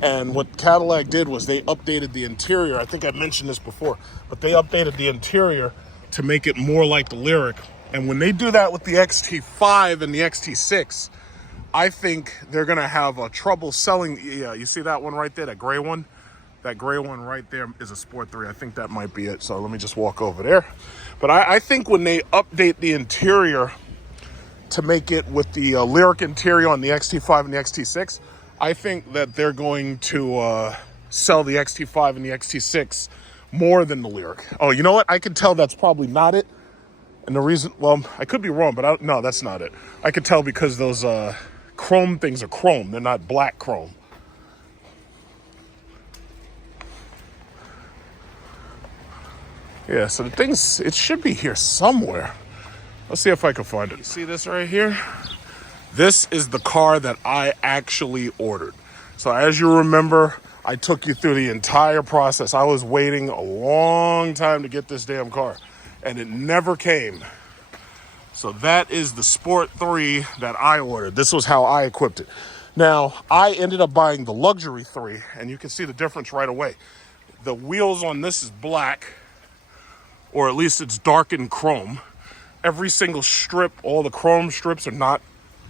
And what Cadillac did was they updated the interior. I think I mentioned this before, but they updated the interior to make it more like the Lyriq. And when they do that with the XT5 and the XT6, I think they're going to have trouble selling. Yeah, you see that one right there, that gray one? That gray one right there is a Sport 3. I think that might be it. So let me just walk over there. But I think when they update the interior to make it with the Lyriq interior on the XT5 and the XT6, I think that they're going to sell the XT5 and the XT6 more than the Lyriq. Oh, you know what? I can tell that's probably not it. And the reason, well, I could be wrong, but no, that's not it. I could tell because those chrome things are chrome. They're not black chrome. Yeah, so the thing's, it should be here somewhere. Let's see if I can find it. You see this right here? This is the car that I actually ordered. So as you remember, I took you through the entire process. I was waiting a long time to get this damn car, and it never came. So that is the Sport 3 that I ordered. This was how I equipped it. Now, I ended up buying the Luxury 3, and you can see the difference right away. The wheels on this is black, or at least it's darkened chrome. Every single strip, all the chrome strips are not,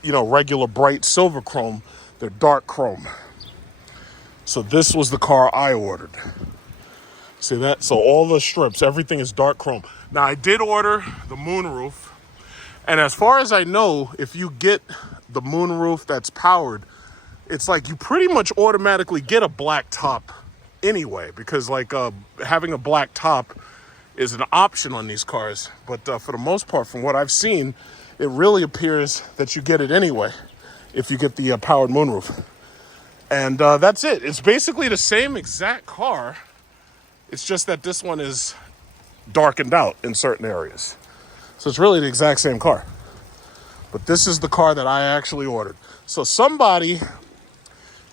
regular bright silver chrome. They're dark chrome. So this was the car I ordered. See that? So all the strips, everything is dark chrome. Now, I did order the moonroof. And as far as I know, if you get the moonroof that's powered, it's like you pretty much automatically get a black top anyway, because having a black top is an option on these cars. But for the most part, from what I've seen, it really appears that you get it anyway if you get the powered moonroof. And that's it. It's basically the same exact car. It's just that this one is darkened out in certain areas. So it's really the exact same car. But this is the car that I actually ordered. So somebody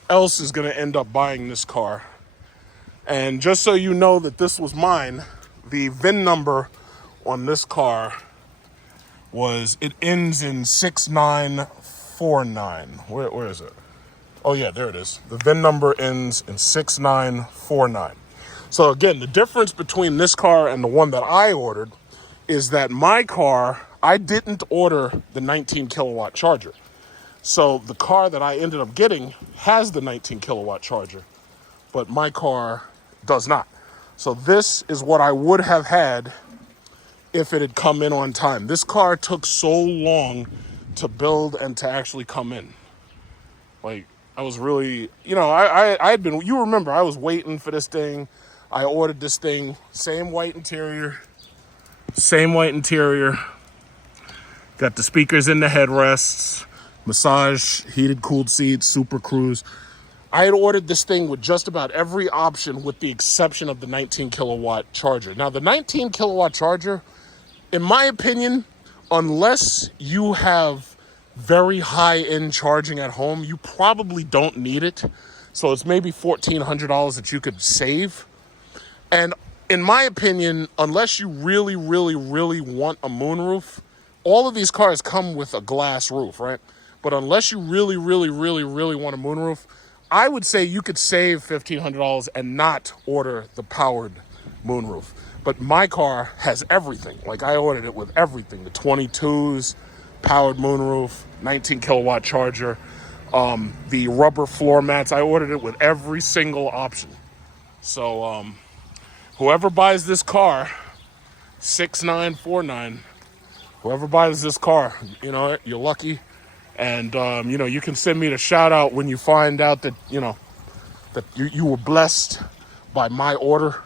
else is going to end up buying this car. And just so you know that this was mine, the VIN number on this car it ends in 6949. Where is it? Oh yeah, there it is. The VIN number ends in 6949. So again, the difference between this car and the one that I ordered is that my car, I didn't order the 19 kilowatt charger. So the car that I ended up getting has the 19 kilowatt charger, but my car does not. So this is what I would have had if it had come in on time. This car took so long to build and to actually come in. Like, I was really, I had been, you remember, I was waiting for this thing. I ordered this thing, same white interior. Got the speakers in the headrests, massage, heated, cooled seats, Super Cruise. I had ordered this thing with just about every option with the exception of the 19 kilowatt charger. Now, the 19 kilowatt charger, in my opinion, unless you have very high-end charging at home, you probably don't need it. So it's maybe $1,400 that you could save. And in my opinion, unless you really, really, really want a moonroof, all of these cars come with a glass roof, right? But unless you really, really, really, really want a moonroof, I would say you could save $1,500 and not order the powered moonroof. But my car has everything. Like, I ordered it with everything. The 22s, powered moonroof, 19 kilowatt charger, the rubber floor mats. I ordered it with every single option. So whoever buys this car, 6949, whoever buys this car, you're lucky. And, you can send me the shout out when you find out that, that you were blessed by my order.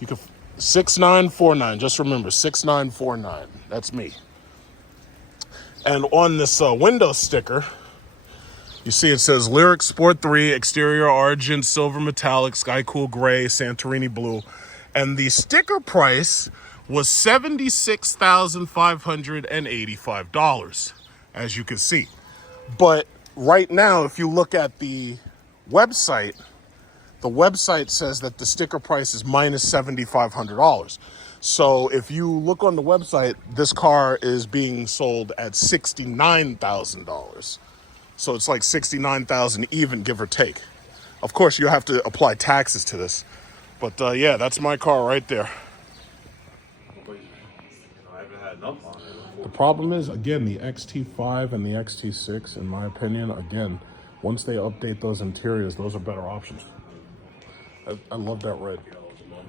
You can 6949. Just remember 6949. That's me. And on this window sticker, you see it says Lyriq Sport 3, exterior Argent, silver metallic, sky cool gray, Santorini blue. And the sticker price was $76,585, as you can see. But right now, if you look at the website says that the sticker price is minus $7,500. So if you look on the website, this car is being sold at $69,000. So it's like $69,000 even, give or take. Of course, you have to apply taxes to this. But yeah, that's my car right there. The problem is, again, the XT5 and the XT6, in my opinion, again, once they update those interiors, those are better options. I love that red.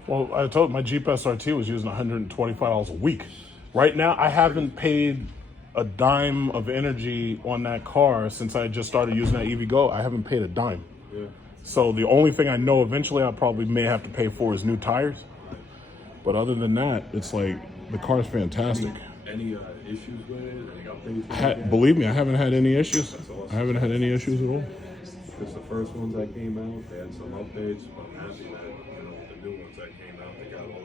Well, I told my Jeep SRT was using $125 a week. Right now, I haven't paid a dime of energy on that car since I just started using that EVgo. I haven't paid a dime. Yeah. So the only thing I know eventually I probably may have to pay for is new tires. But other than that, it's like, the car's fantastic. Any issues with it? Any updates? Believe me, I haven't had any issues. Awesome. I haven't had any issues at all. Because the first ones that came out, they had some updates, but I'm happy that the new ones that came out, they got all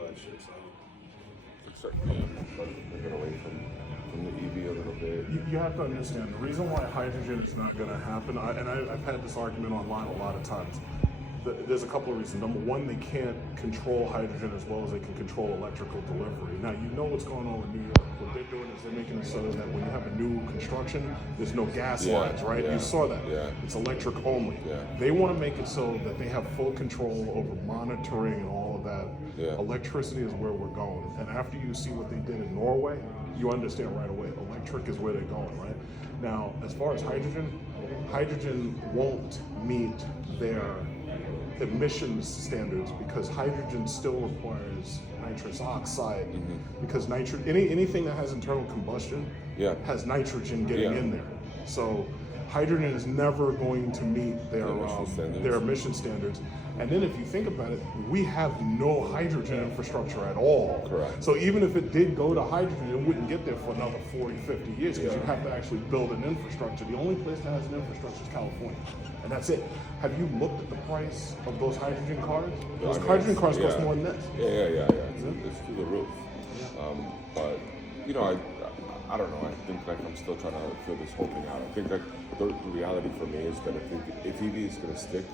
Moving away from the EV a little bit. You have to understand, the reason why hydrogen is not going to happen, I've had this argument online a lot of times. There's a couple of reasons. Number one, they can't control hydrogen as well as they can control electrical delivery. Now, you know what's going on in New York. What they're doing is they're making it so that when you have a new construction, there's no gas lines, right? You saw that. It's electric only. They want to make it so that they have full control over monitoring and all of that. Electricity is where we're going. And after you see what they did in Norway, you understand right away. Electric is where they're going, right? Now, as far as hydrogen won't meet their emissions standards because hydrogen still requires nitrous oxide because anything that has internal combustion has nitrogen getting in there. So hydrogen is never going to meet their emission standards. And then if you think about it, we have no hydrogen infrastructure at all. Correct. So even if it did go to hydrogen, it wouldn't get there for another 40, 50 years because you have to actually build an infrastructure. The only place that has an infrastructure is California, and that's it. Have you looked at the price of those hydrogen cars? Those hydrogen cars cost more than this. It's through the roof. But, you know, I don't know. I think like I'm still trying to figure this whole thing out. I think that the reality for me is that if EV is going to stick,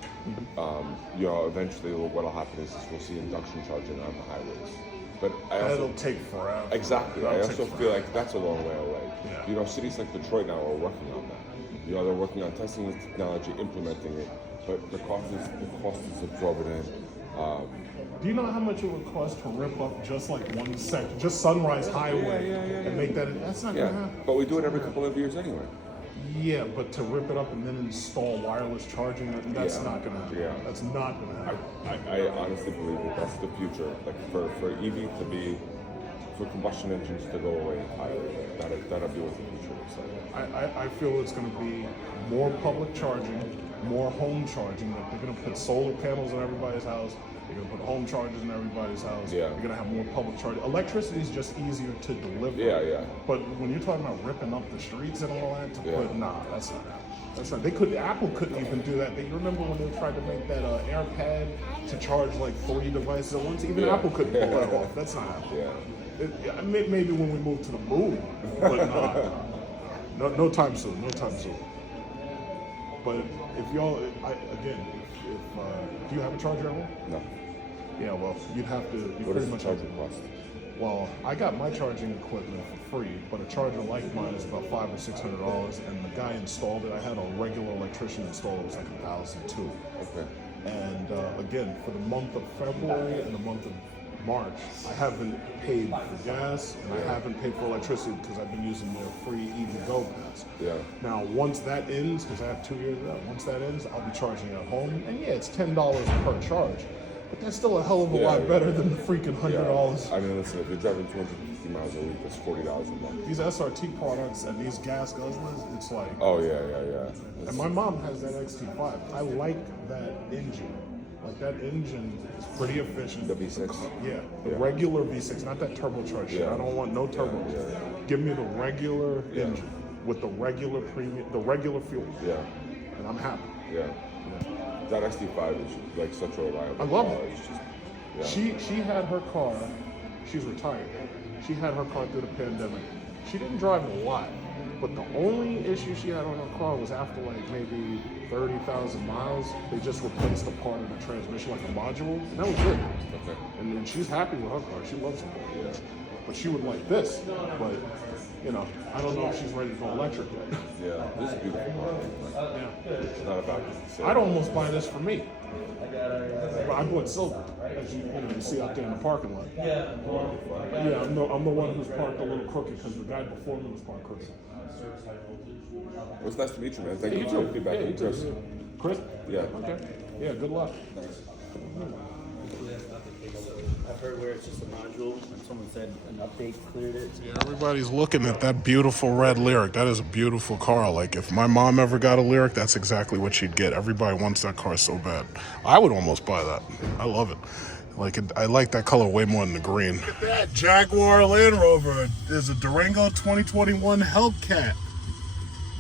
you know, eventually what'll happen is we'll see induction charging on the highways. But That'll take forever. Exactly. I also feel like that's a long way away. You know, cities like Detroit now are working on that. You know, they're working on testing this technology, implementing it, but the cost is absorbing it. Do you know how much it would cost to rip up just like one section, just Sunrise Highway, and make that? That's not going to happen. But we do it every couple of years anyway. Yeah, but to rip it up and then install wireless charging, that's not going to happen. That's not going to happen. I honestly believe that that's the future. Like for EV to be, for combustion engines to go away entirely, that'll be what the future looks like. I feel it's going to be more public charging, more home charging. Like they're going to put solar panels in everybody's house. They're going to put home chargers in everybody's house. You're going to have more public charging. Electricity is just easier to deliver. But when you're talking about ripping up the streets and all that, that's not happening. That's not. Apple couldn't even do that. You remember when they tried to make that AirPad to charge like 3 devices at once? Even Apple couldn't pull that off. That's not happening. Maybe when we move to the moon, but no time soon. No time soon. But if y'all, do you have a charger at home? No. Yeah, well, you'd have to. What does the charger cost? Well, I got my charging equipment for free, but a charger like mine is about $500 or $600, and the guy installed it. I had a regular electrician install it. It was like $1,000 too. Okay. And again, for the month of February and the month of March, I haven't paid for gas and I haven't paid for electricity because I've been using their free EV Go Pass. Now, once that ends, because I have 2 years of that, once that ends, I'll be charging at home. And it's $10 per charge. But that's still a hell of a lot better than the freaking $100. I mean, listen, if you're driving 250 miles a week, that's $40 a month. These SRT products and these gas guzzlers, it's like... Oh, yeah. And my mom has that XT5. I like that engine. Like, that engine is pretty efficient. The V6? Yeah, the regular V6, not that turbocharged shit. I don't want no turbo. Give me the regular engine with the regular premium, the regular fuel. And I'm happy. That XT5 is like such a reliable I love it. She had her car, she's retired. She had her car through the pandemic. She didn't drive a lot, but the only issue she had on her car was after like maybe 30,000 miles, they just replaced a part of the transmission, like a module, and that was it. And then she's happy with her car. She loves it. But she would like this. But, you know, I don't know if she's ready to go electric yet. This is a beautiful car. It's not about this. I'd almost buy this for me. But I bought silver, as you see out there in the parking lot. I'm the one who's parked a little crooked because the guy before me was parked crooked. Well, it's nice to meet you, man. Thank you for your feedback. Chris. Chris? Yeah. Okay. Yeah, good luck. I've heard where it's just a module, and someone said an update cleared it. Yeah, everybody's looking at that beautiful red Lyriq. That is a beautiful car. Like, if my mom ever got a Lyriq, that's exactly what she'd get. Everybody wants that car so bad. I would almost buy that. I love it. I like that color way more than the green. Look at that Jaguar Land Rover. There's a Durango 2021 Hellcat.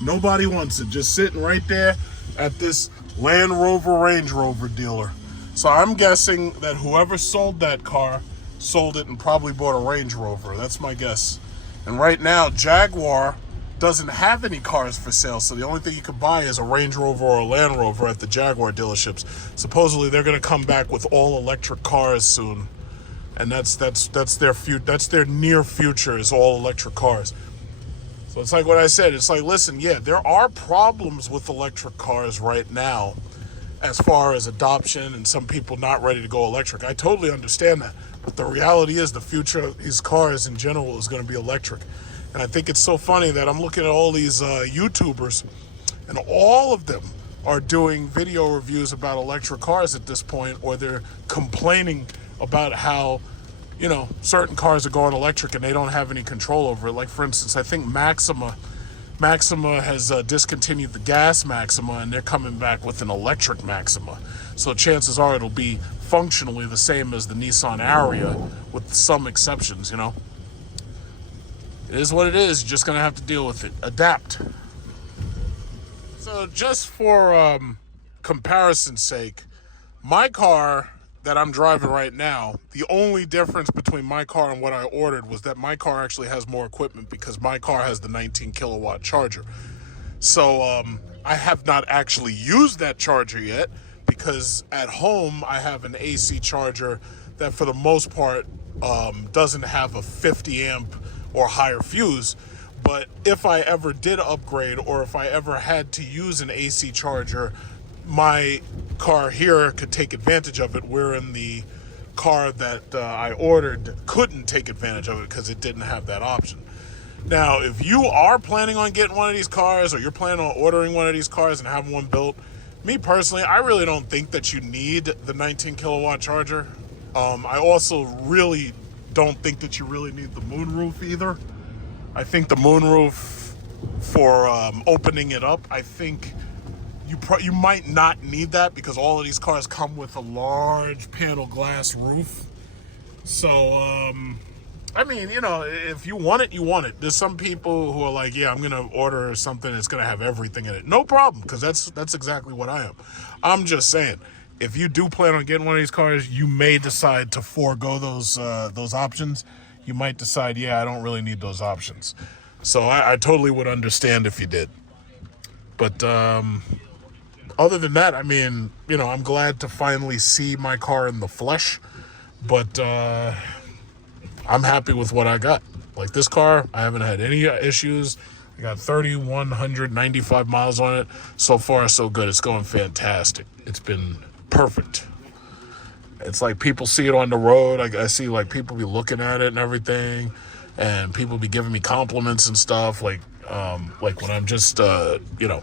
Nobody wants it. Just sitting right there at this Land Rover Range Rover dealer. So I'm guessing that whoever sold that car sold it and probably bought a Range Rover. That's my guess. And right now, Jaguar doesn't have any cars for sale, so the only thing you could buy is a Range Rover or a Land Rover at the Jaguar dealerships. Supposedly, they're going to come back with all electric cars soon, and that's their near future is all electric cars. So it's like what I said. It's like, listen, yeah, there are problems with electric cars right now, as far as adoption and some people not ready to go electric. I totally understand that, but the reality is the future of these cars in general is going to be electric. And I think it's so funny that I'm looking at all these YouTubers, and all of them are doing video reviews about electric cars at this point, or they're complaining about how, you know, certain cars are going electric and they don't have any control over it. Like, for instance, I think Maxima has discontinued the gas Maxima, and they're coming back with an electric Maxima. So chances are it'll be functionally the same as the Nissan Ariya, with some exceptions, you know. It is what it is. You're just going to have to deal with it. Adapt. So just for comparison's sake, my car that I'm driving right now, the only difference between my car and what I ordered was that my car actually has more equipment because my car has the 19 kilowatt charger. So I have not actually used that charger yet because at home I have an AC charger that for the most part doesn't have a 50 amp or higher fuse. But if I ever did upgrade, or if I ever had to use an AC charger, my car here could take advantage of it, wherein the car that I ordered couldn't take advantage of it because it didn't have that option. Now, if you are planning on getting one of these cars, or you're planning on ordering one of these cars and having one built, me personally, I really don't think that you need the 19 kilowatt charger. I also really don't think that you really need the moonroof either. I think the moonroof, for opening it up, I think you might not need that because all of these cars come with a large panel glass roof. So, I mean, you know, if you want it, you want it. There's some people who are like, yeah, I'm going to order something that's going to have everything in it. No problem, because that's exactly what I am. I'm just saying, if you do plan on getting one of these cars, you may decide to forego those options. You might decide, yeah, I don't really need those options. So I totally would understand if you did. But other than that, I mean, you know, I'm glad to finally see my car in the flesh. But I'm happy with what I got. Like, this car, I haven't had any issues. I got 3,195 miles on it. So far, so good. It's going fantastic. It's been perfect. It's like people see it on the road. I see like people be looking at it and everything, and people be giving me compliments and stuff. Like when I'm just you know,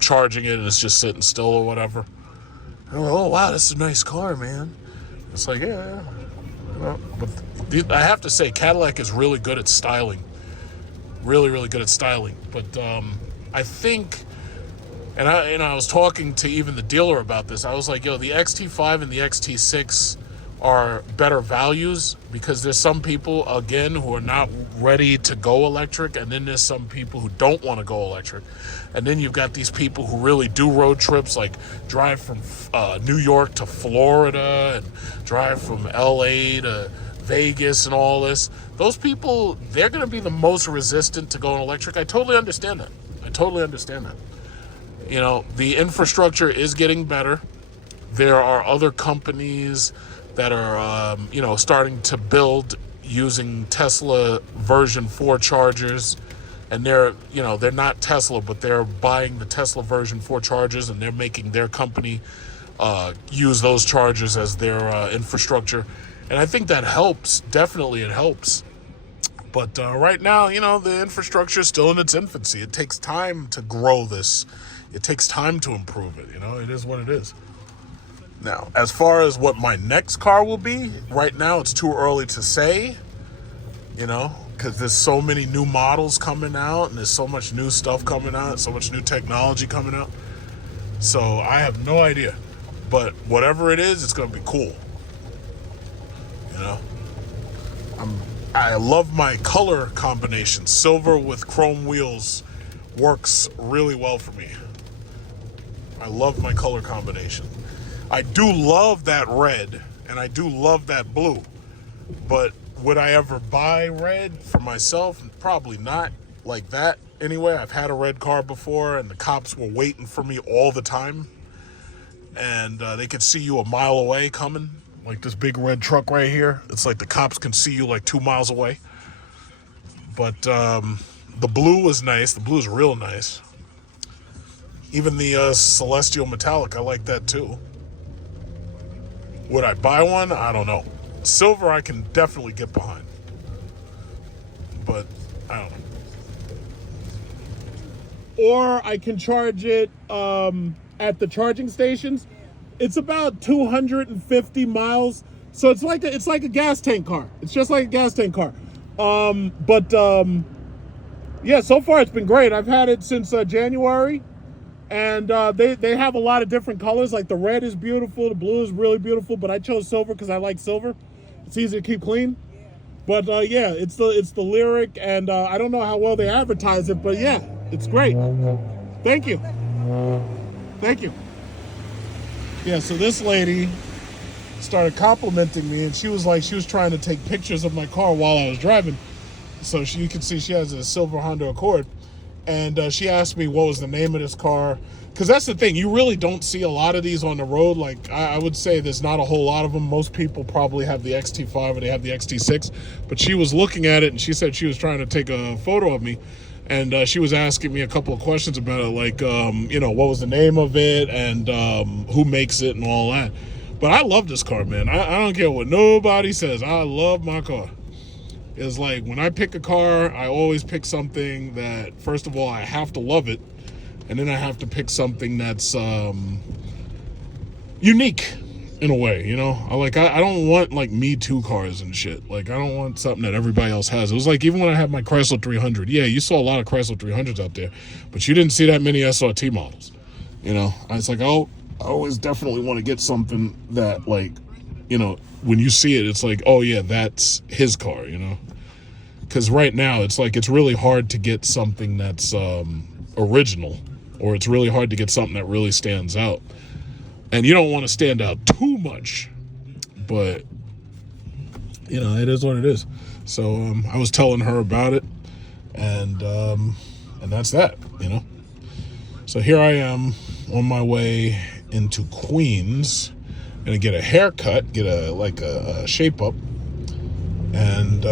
charging it and it's just sitting still or whatever. I'm like, oh wow, this is a nice car, man. It's like, yeah. But I have to say, Cadillac is really good at styling. Really, really good at styling. But I think. And I was talking to even the dealer about this. I was like, yo, the XT5 and the XT6 are better values because there's some people, again, who are not ready to go electric, and then there's some people who don't want to go electric. And then you've got these people who really do road trips, like drive from New York to Florida and drive from LA to Vegas and all this. Those people, they're going to be the most resistant to going electric. I totally understand that. You know, the infrastructure is getting better. There are other companies that are, you know, starting to build using Tesla version 4 chargers. And they're not Tesla, but they're buying the Tesla version 4 chargers, and they're making their company use those chargers as their infrastructure. And I think that helps. Definitely it helps. But right now, you know, the infrastructure is still in its infancy. It takes time to grow this. It takes time to improve it, you know? It is what it is. Now, as far as what my next car will be, right now it's too early to say, you know, because there's so many new models coming out, and there's so much new stuff coming out, so much new technology coming out. So I have no idea. But whatever it is, it's going to be cool. You know? I love my color combination. Silver with chrome wheels works really well for me. I love my color combination. I do love that red, and I do love that blue. But would I ever buy red for myself? Probably not like that. Anyway, I've had a red car before, and the cops were waiting for me all the time. And they could see you a mile away coming. Like this big red truck right here. It's like the cops can see you like 2 miles away. But the blue was nice. The blue is real nice. Even the Celestial Metallic, I like that too. Would I buy one? I don't know. Silver, I can definitely get behind. But, I don't know. Or I can charge it at the charging stations. It's about 250 miles. So it's like a gas tank car. It's just like a gas tank car. Yeah, so far it's been great. I've had it since January. And they have a lot of different colors. Like the red is beautiful, the blue is really beautiful, but I chose silver because I like silver. It's easy to keep clean. But yeah, it's the Lyriq, and I don't know how well they advertise it, but yeah, it's great. Thank you. Thank you. Yeah, so this lady started complimenting me, and she was trying to take pictures of my car while I was driving. So you can see she has a silver Honda Accord. And she asked me what was the name of this car. Because that's the thing. You really don't see a lot of these on the road. Like, I would say there's not a whole lot of them. Most people probably have the XT5 or they have the XT6. But she was looking at it, and she said she was trying to take a photo of me. And she was asking me a couple of questions about it. Like, what was the name of it and who makes it and all that. But I love this car, man. I don't care what nobody says. I love my car. Is like when I pick a car, I always pick something that, first of all, I have to love it, and then I have to pick something that's unique in a way, you know? I don't want like Me Too cars and shit. Like I don't want something that everybody else has. It was like even when I had my Chrysler 300, yeah, you saw a lot of Chrysler 300s out there, but you didn't see that many SRT models. You know, it's like I always definitely want to get something that, like, you know, when you see it, it's like, oh yeah, that's his car, you know? Because right now, it's like, it's really hard to get something that's original, or it's really hard to get something that really stands out. And you don't want to stand out too much, but, you know, it is what it is. So I was telling her about it, and that's that, you know? So here I am on my way into Queens. Gonna get a haircut, get a shape up, and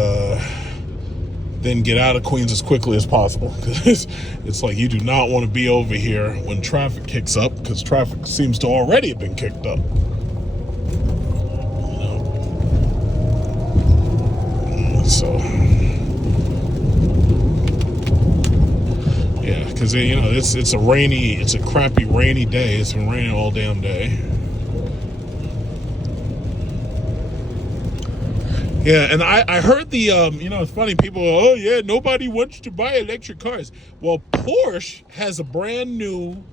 then get out of Queens as quickly as possible, because it's like you do not want to be over here when traffic kicks up, because traffic seems to already have been kicked up. You know? So yeah, because you know it's a crappy rainy day. It's been raining all damn day. Yeah, and I heard the, it's funny, people go, oh yeah, nobody wants to buy electric cars. Well, Porsche has a brand new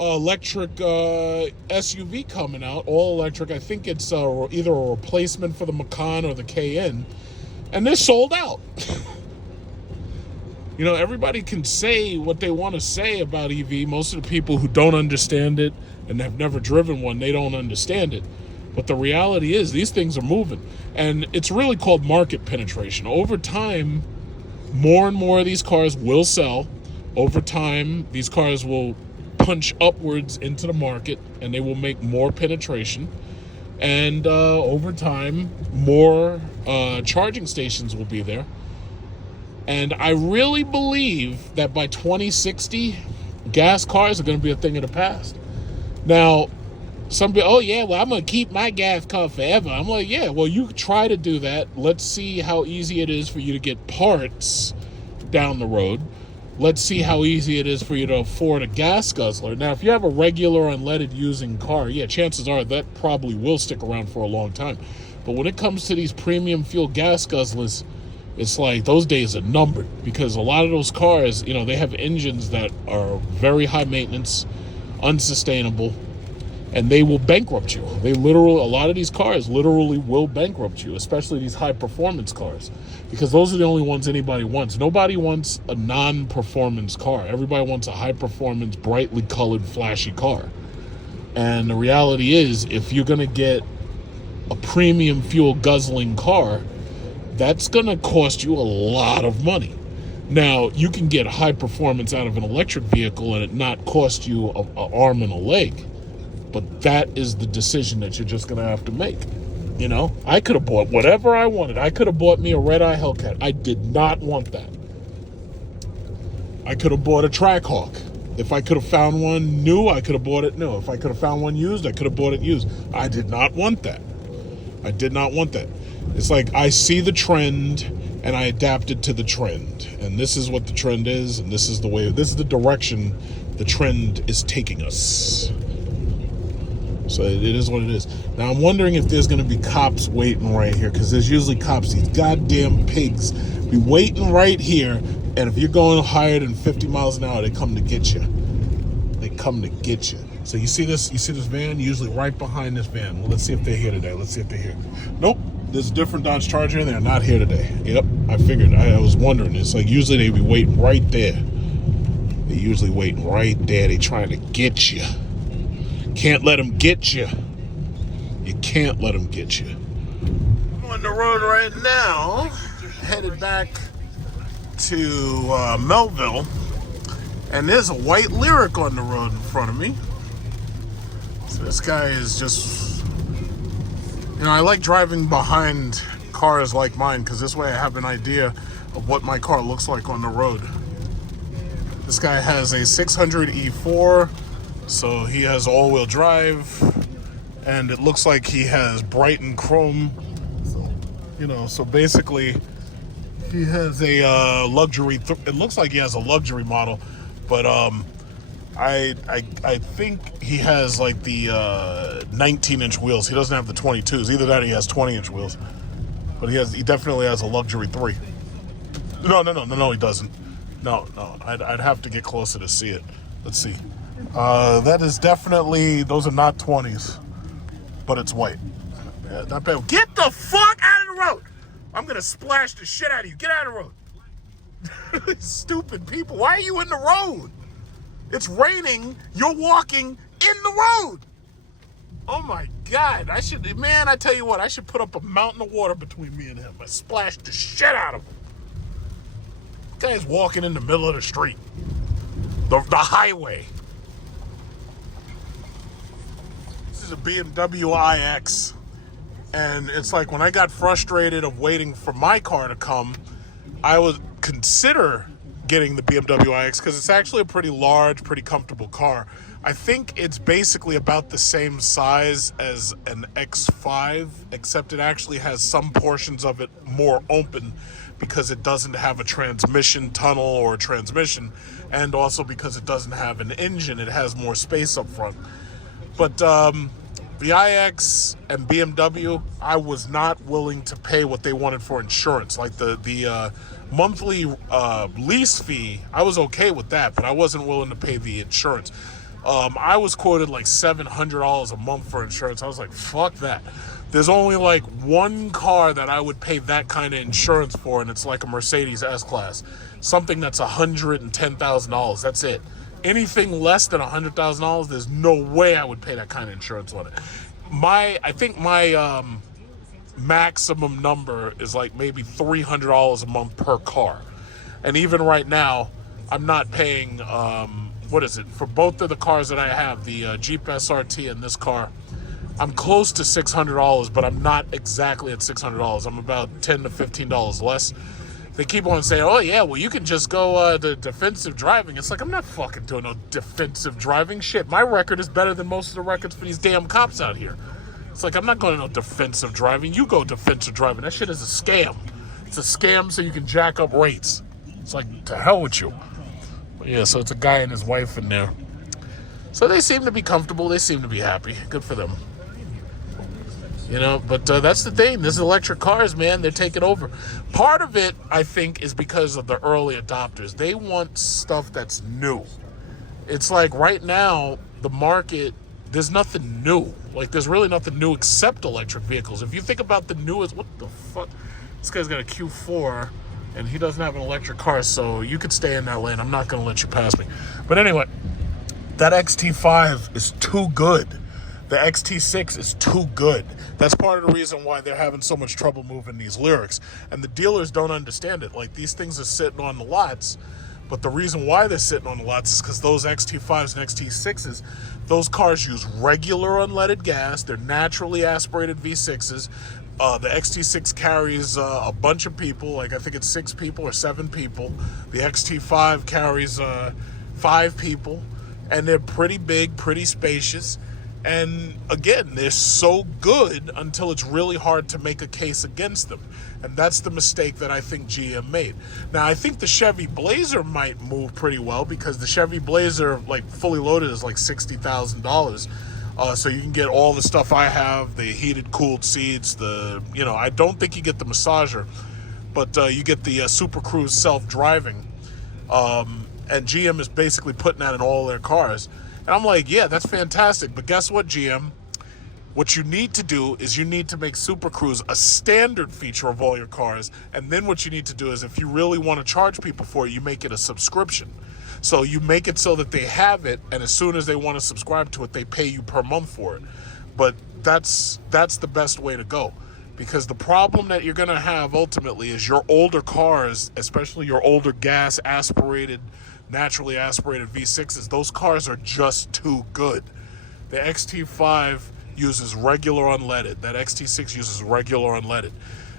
electric SUV coming out, all electric. I think it's either a replacement for the Macan or the Cayenne, and they're sold out. You know, everybody can say what they want to say about EV. Most of the people who don't understand it and have never driven one, they don't understand it. But the reality is these things are moving. And it's really called market penetration. Over time, more and more of these cars will sell. Over time, these cars will punch upwards into the market, and they will make more penetration. And over time, more charging stations will be there. And I really believe that by 2060, gas cars are going to be a thing of the past. Now, some people, oh yeah, well, I'm going to keep my gas car forever. I'm like, yeah, well, you try to do that. Let's see how easy it is for you to get parts down the road. Let's see how easy it is for you to afford a gas guzzler. Now, if you have a regular unleaded using car, yeah, chances are that probably will stick around for a long time. But when it comes to these premium fuel gas guzzlers, it's like those days are numbered, because a lot of those cars, you know, they have engines that are very high maintenance, unsustainable, and they will bankrupt you. A lot of these cars literally will bankrupt you, especially these high performance cars, because those are the only ones anybody wants. Nobody wants a non-performance car. Everybody wants a high performance, brightly colored, flashy car. And the reality is, if you're going to get a premium fuel guzzling car, that's going to cost you a lot of money. Now, you can get high performance out of an electric vehicle and it not cost you an arm and a leg. But that is the decision that you're just going to have to make. You know, I could have bought whatever I wanted. I could have bought me a red-eye Hellcat. I did not want that. I could have bought a Trackhawk. If I could have found one new, I could have bought it new. If I could have found one used, I could have bought it used. I did not want that. I did not want that. It's like I see the trend and I adapted to the trend. And this is what the trend is, and this is the direction the trend is taking us. So it is what it is. Now I'm wondering if there's going to be cops waiting right here, because there's usually cops. These goddamn pigs be waiting right here, and if you're going higher than 50 miles an hour, they come to get you. They come to get you. So you see this? You see this van? Usually right behind this van. Well, let's see if they're here today. Let's see if they're here. Nope. There's a different Dodge Charger. They're not here today. Yep. I figured. I was wondering. It's like usually they be waiting right there. They're usually waiting right there. They trying to get you. Can't let them get you. You can't let them get you. I'm on the road right now, headed back to Melville, and there's a white Lyriq on the road in front of me. So this guy is just, you know, I like driving behind cars like mine because this way I have an idea of what my car looks like on the road. This guy has a 600 E4. So he has all-wheel drive, and it looks like he has Brighton chrome. So, you know, so basically he has a luxury. It looks like he has a luxury model, but I think he has like the 19-inch wheels. He doesn't have the 22s. Either that or he has 20-inch wheels. But he definitely has a luxury 3. No, he doesn't. No, I'd have to get closer to see it. Let's see. That is definitely, those are not 20s, but it's white. Yeah, not bad. Get the fuck out of the road! I'm gonna splash the shit out of you. Get out of the road. Stupid people. Why are you in the road? It's raining. You're walking in the road. Oh my God. I tell you what, I should put up a mountain of water between me and him. I splashed the shit out of him. The guy's walking in the middle of the street. The highway. This is a BMW iX. And it's like when I got frustrated of waiting for my car to come, I would consider getting the BMW iX because it's actually a pretty large, pretty comfortable car. I think it's basically about the same size as an X5, except it actually has some portions of it more open because it doesn't have a transmission tunnel or a transmission, and also because it doesn't have an engine, it has more space up front. But the iX and BMW, I was not willing to pay what they wanted for insurance. Like the monthly lease fee, I was okay with that, but I wasn't willing to pay the insurance. I was quoted like $700 a month for insurance. I was like, fuck that. There's only like one car that I would pay that kind of insurance for, and it's like a Mercedes S-Class. Something that's $110,000. That's it. Anything less than $100,000, there's no way I would pay that kind of insurance on it. I think my maximum number is like maybe $300 a month per car. And even right now, I'm not paying, what is it? For both of the cars that I have, the Jeep SRT and this car, I'm close to $600, but I'm not exactly at $600. I'm about $10 to $15 less. They keep on saying, oh yeah, well you can just go to defensive driving. It's like, I'm not fucking doing no defensive driving. Shit, my record is better than most of the records for these damn cops out here. It's like, I'm not going to no defensive driving. You go defensive driving. That shit is a scam. It's a scam so you can jack up rates. It's like, to hell with you. But yeah, so it's a guy and his wife in there. So they seem to be comfortable. They seem to be happy. Good for them. You know, but that's the thing. These electric cars, man, they're taking over. Part of it, I think, is because of the early adopters. They want stuff that's new. It's like right now, the market, there's nothing new. Like, there's really nothing new except electric vehicles. If you think about the newest, what the fuck? This guy's got a Q4, and he doesn't have an electric car, so you could stay in that lane. I'm not going to let you pass me. But anyway, that XT5 is too good. The XT6 is too good. That's part of the reason why they're having so much trouble moving these Lyriqs. And the dealers don't understand it. Like, these things are sitting on the lots, but the reason why they're sitting on the lots is because those XT5s and XT6s, those cars use regular unleaded gas. They're naturally aspirated V6s. The XT6 carries a bunch of people, like I think it's 6 people or 7 people. The XT5 carries 5 people, and they're pretty big, pretty spacious. And again, they're so good until it's really hard to make a case against them. And that's the mistake that I think GM made. Now, I think the Chevy Blazer might move pretty well because the Chevy Blazer, like fully loaded, is like $60,000. So you can get all the stuff I have, the heated, cooled seats, I don't think you get the massager, but you get the Super Cruise self-driving. And GM is basically putting that in all their cars. And I'm like, yeah, that's fantastic. But guess what, GM? What you need to do is you need to make Super Cruise a standard feature of all your cars. And then what you need to do is, if you really want to charge people for it, you make it a subscription. So you make it so that they have it, and as soon as they want to subscribe to it, they pay you per month for it. But that's the best way to go. Because the problem that you're going to have ultimately is your older cars, especially your older gas aspirated, naturally aspirated V6s, those cars are just too good. The XT5 uses regular unleaded. That XT6 uses regular unleaded.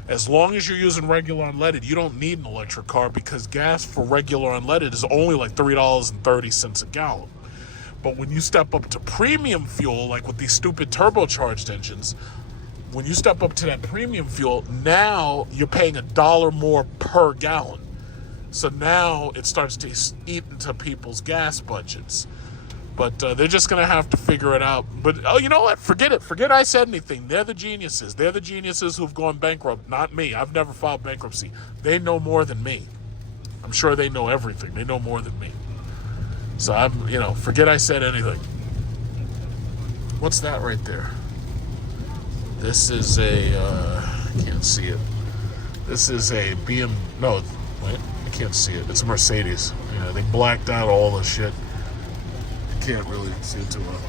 As long as you're using regular unleaded, you don't need an electric car because gas for regular unleaded is only like $3.30 a gallon. But when you step up to premium fuel, like with these stupid turbocharged engines, when you step up to that premium fuel, now you're paying $1 more per gallon. So now it starts to eat into people's gas budgets. But they're just going to have to figure it out. But, oh, you know what? Forget it. Forget I said anything. They're the geniuses. They're the geniuses who've gone bankrupt, not me. I've never filed bankruptcy. They know more than me. I'm sure they know everything. They know more than me. So, forget I said anything. What's that right there? This is I can't see it. This is a BM, no, wait, I can't see it. It's a Mercedes. Yeah, they blacked out all the shit. Can't really see it too well.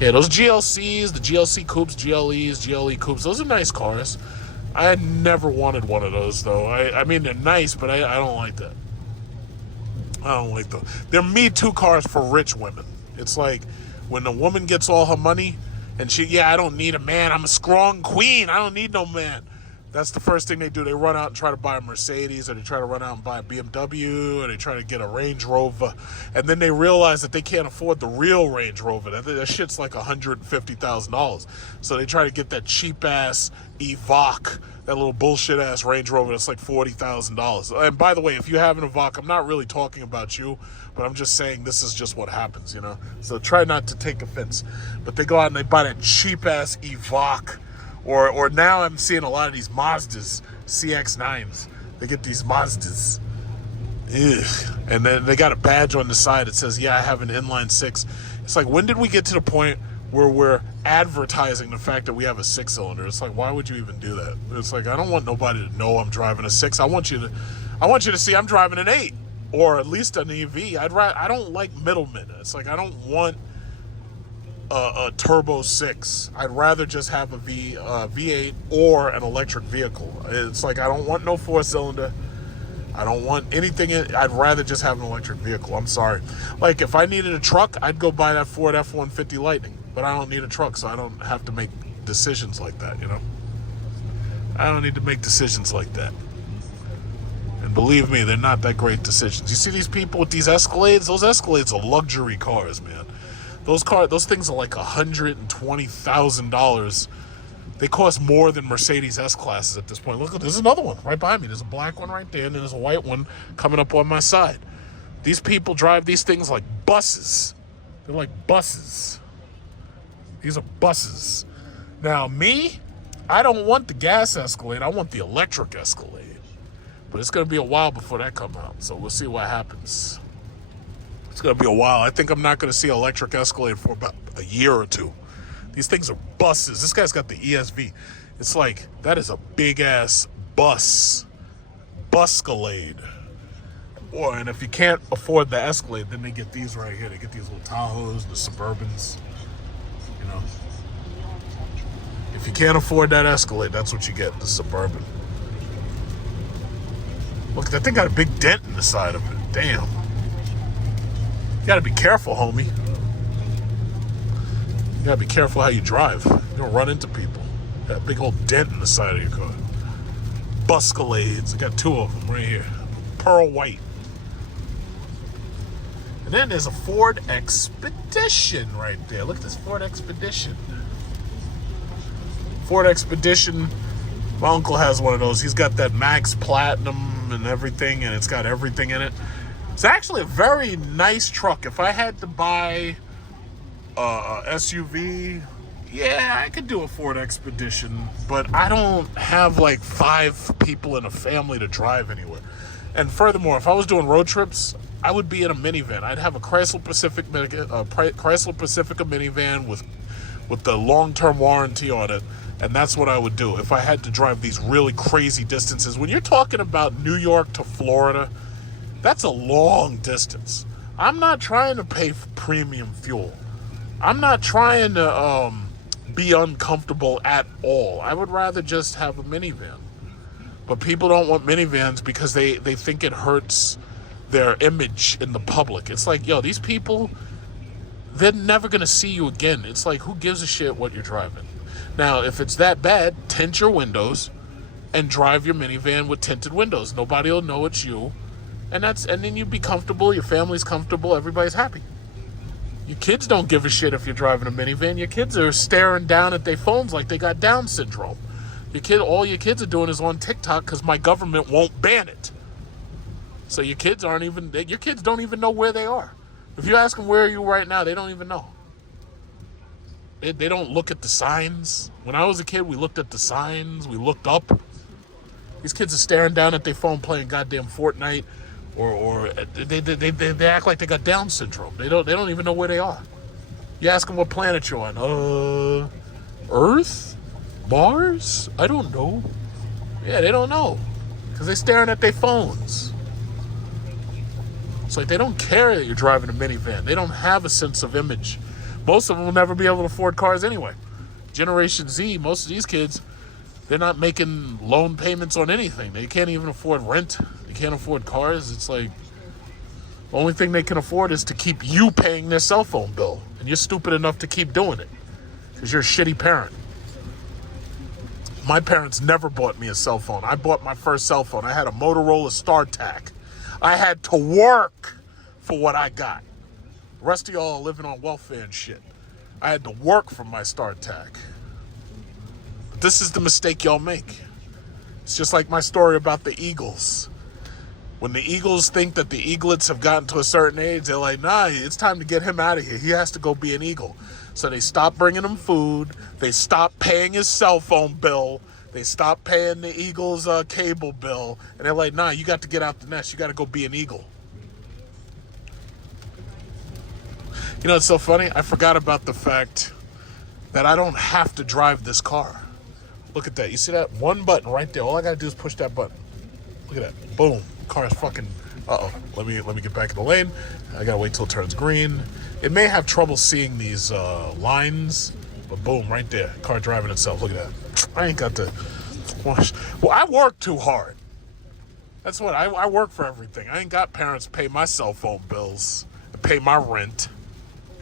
Yeah, those GLCs, the GLC coupes, GLEs, GLE coupes, those are nice cars. I had never wanted one of those, though. I mean, they're nice, but I don't like that. I don't like those. They're Me Too cars for rich women. It's like when a woman gets all her money and I don't need a man. I'm a strong queen. I don't need no man. That's the first thing they do. They run out and try to buy a Mercedes, or they try to run out and buy a BMW, or they try to get a Range Rover. And then they realize that they can't afford the real Range Rover. That shit's like $150,000. So they try to get that cheap-ass Evoque, that little bullshit-ass Range Rover that's like $40,000. And by the way, if you have an Evoque, I'm not really talking about you, but I'm just saying this is just what happens, So try not to take offense. But they go out and they buy that cheap-ass Evoque. Or now I'm seeing a lot of these Mazdas, CX-9s. They get these Mazdas. Ugh. And then they got a badge on the side that says, yeah, I have an inline 6. It's like, when did we get to the point where we're advertising the fact that we have a 6-cylinder? It's like, why would you even do that? It's like, I don't want nobody to know I'm driving a 6. I want you to see I'm driving an 8, or at least an EV. I don't like middlemen. It's like, I don't want a turbo 6. I'd rather just have a V8 or an electric vehicle. It's like, I don't want no 4-cylinder. I don't want anything. I'd rather just have an electric vehicle. I'm sorry. Like, if I needed a truck, I'd go buy that Ford F-150 Lightning. But I don't need a truck, so I don't have to make decisions like that, I don't need to make decisions like that. And believe me, they're not that great decisions. You see these people with these Escalades? Those Escalades are luxury cars, man. Those things are like $120,000. They cost more than Mercedes S-Classes at this point. Look, there's another one right behind me. There's a black one right there, and then there's a white one coming up on my side. These people drive these things like buses. They're like buses. These are buses. Now, me, I don't want the gas Escalade. I want the electric Escalade. But it's going to be a while before that comes out, so we'll see what happens. It's going to be a while. I think I'm not going to see electric Escalade for about a year or two. These things are buses. This guy's got the ESV. It's like, that is a big-ass bus. Buscalade. And if you can't afford the Escalade, then they get these right here. They get these little Tahoes, the Suburbans. If you can't afford that Escalade, that's what you get, the Suburban. Look, that thing got a big dent in the side of it. Damn. You gotta be careful, homie. You gotta be careful how you drive. You don't run into people. That big old dent in the side of your car. Buscalades. I got 2 of them right here. Pearl white. And then there's a Ford Expedition right there. Look at this Ford Expedition. Ford Expedition. My uncle has one of those. He's got that Max Platinum and everything, and it's got everything in it. It's actually a very nice truck. If I had to buy a SUV, yeah, I could do a Ford Expedition, but I don't have like 5 people in a family to drive anywhere. And furthermore, if I was doing road trips, I would be in a minivan. I'd have a Chrysler Pacifica minivan with the long-term warranty on it, and that's what I would do if I had to drive these really crazy distances. When you're talking about New York to Florida, that's a long distance. I'm not trying to pay for premium fuel. I'm not trying to be uncomfortable at all. I would rather just have a minivan. But people don't want minivans because they think it hurts their image in the public. It's like, yo, these people, they're never going to see you again. It's like, who gives a shit what you're driving? Now, if it's that bad, tint your windows and drive your minivan with tinted windows. Nobody will know it's you. And then you'd be comfortable, your family's comfortable, everybody's happy. Your kids don't give a shit if you're driving a minivan. Your kids are staring down at their phones like they got Down syndrome. All your kids are doing is on TikTok because my government won't ban it. So your kids don't even know where they are. If you ask them where are you right now, they don't even know. They don't look at the signs. When I was a kid, we looked at the signs. We looked up. These kids are staring down at their phone playing goddamn Fortnite, or they act like they got Down syndrome. They don't even know where they are. You ask them what planet you're on. Earth? Mars? I don't know. Yeah, they don't know. Because they're staring at their phones. It's like they don't care that you're driving a minivan. They don't have a sense of image. Most of them will never be able to afford cars anyway. Generation Z, most of these kids, they're not making loan payments on anything. They can't even afford rent. They can't afford cars. It's like the only thing they can afford is to keep you paying their cell phone bill. And you're stupid enough to keep doing it because you're a shitty parent. My parents never bought me a cell phone. I bought my first cell phone. I had a Motorola StarTAC. I had to work for what I got. The rest of y'all are living on welfare and shit. I had to work for my StarTAC. But this is the mistake y'all make. It's just like my story about the Eagles. When the Eagles think that the Eaglets have gotten to a certain age, they're like, nah, it's time to get him out of here. He has to go be an Eagle. So they stop bringing him food. They stop paying his cell phone bill. They stop paying the Eagles' cable bill. And they're like, nah, you got to get out the nest. You got to go be an Eagle. You know, it's so funny. I forgot about the fact that I don't have to drive this car. Look at that. You see that? One button right there. All I got to do is push that button. Look at that. Boom. Car is fucking... Uh-oh. Let me get back in the lane. I got to wait till it turns green. It may have trouble seeing these lines, but boom, right there. Car driving itself. Look at that. I ain't got to wash. Well, I work too hard. That's what I work for everything. I ain't got parents pay my cell phone bills, pay my rent.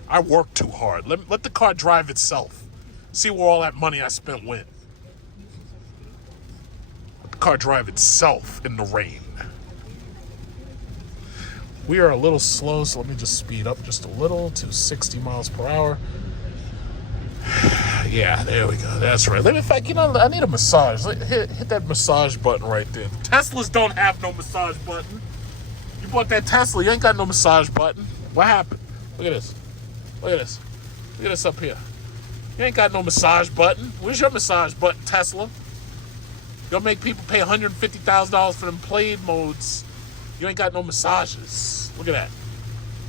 I work too hard. Let the car drive itself. See where all that money I spent went. Let the car drive itself in the rain. We are a little slow, so let me just speed up just a little to 60 miles per hour. Yeah, there we go. That's right. Let me, I need a massage. Hit that massage button right there. Teslas don't have no massage button. You bought that Tesla, you ain't got no massage button. What happened? Look at this. Look at this. Look at this up here. You ain't got no massage button. Where's your massage button, Tesla? You'll make people pay $150,000 for them played modes. You ain't got no massages. Look at that.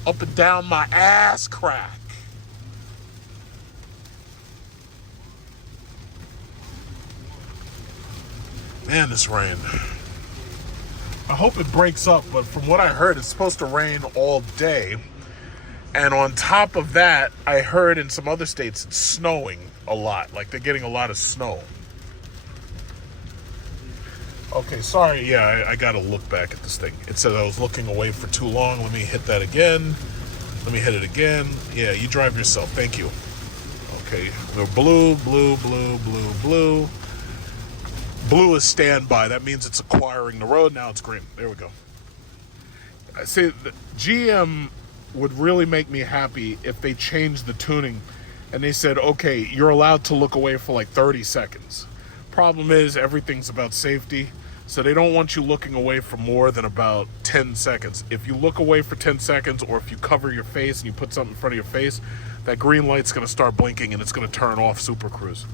Up and down my ass crack. Man, this rain. I hope it breaks up, but from what I heard, it's supposed to rain all day. And on top of that, I heard in some other states it's snowing a lot. Like they're getting a lot of snow. Okay, sorry. Yeah, I got to look back at this thing. It said I was looking away for too long. Let me hit that again. Let me hit it again. Yeah, you drive yourself. Thank you. Okay, we're blue, blue, blue, blue, blue. Blue is standby. That means it's acquiring the road. Now it's green. There we go. I say the GM would really make me happy if they changed the tuning and they said, okay, you're allowed to look away for like 30 seconds. Problem is, everything's about safety, so they don't want you looking away for more than about 10 seconds. If you look away for 10 seconds, or if you cover your face and you put something in front of your face, that green light's going to start blinking and it's going to turn off Super Cruise.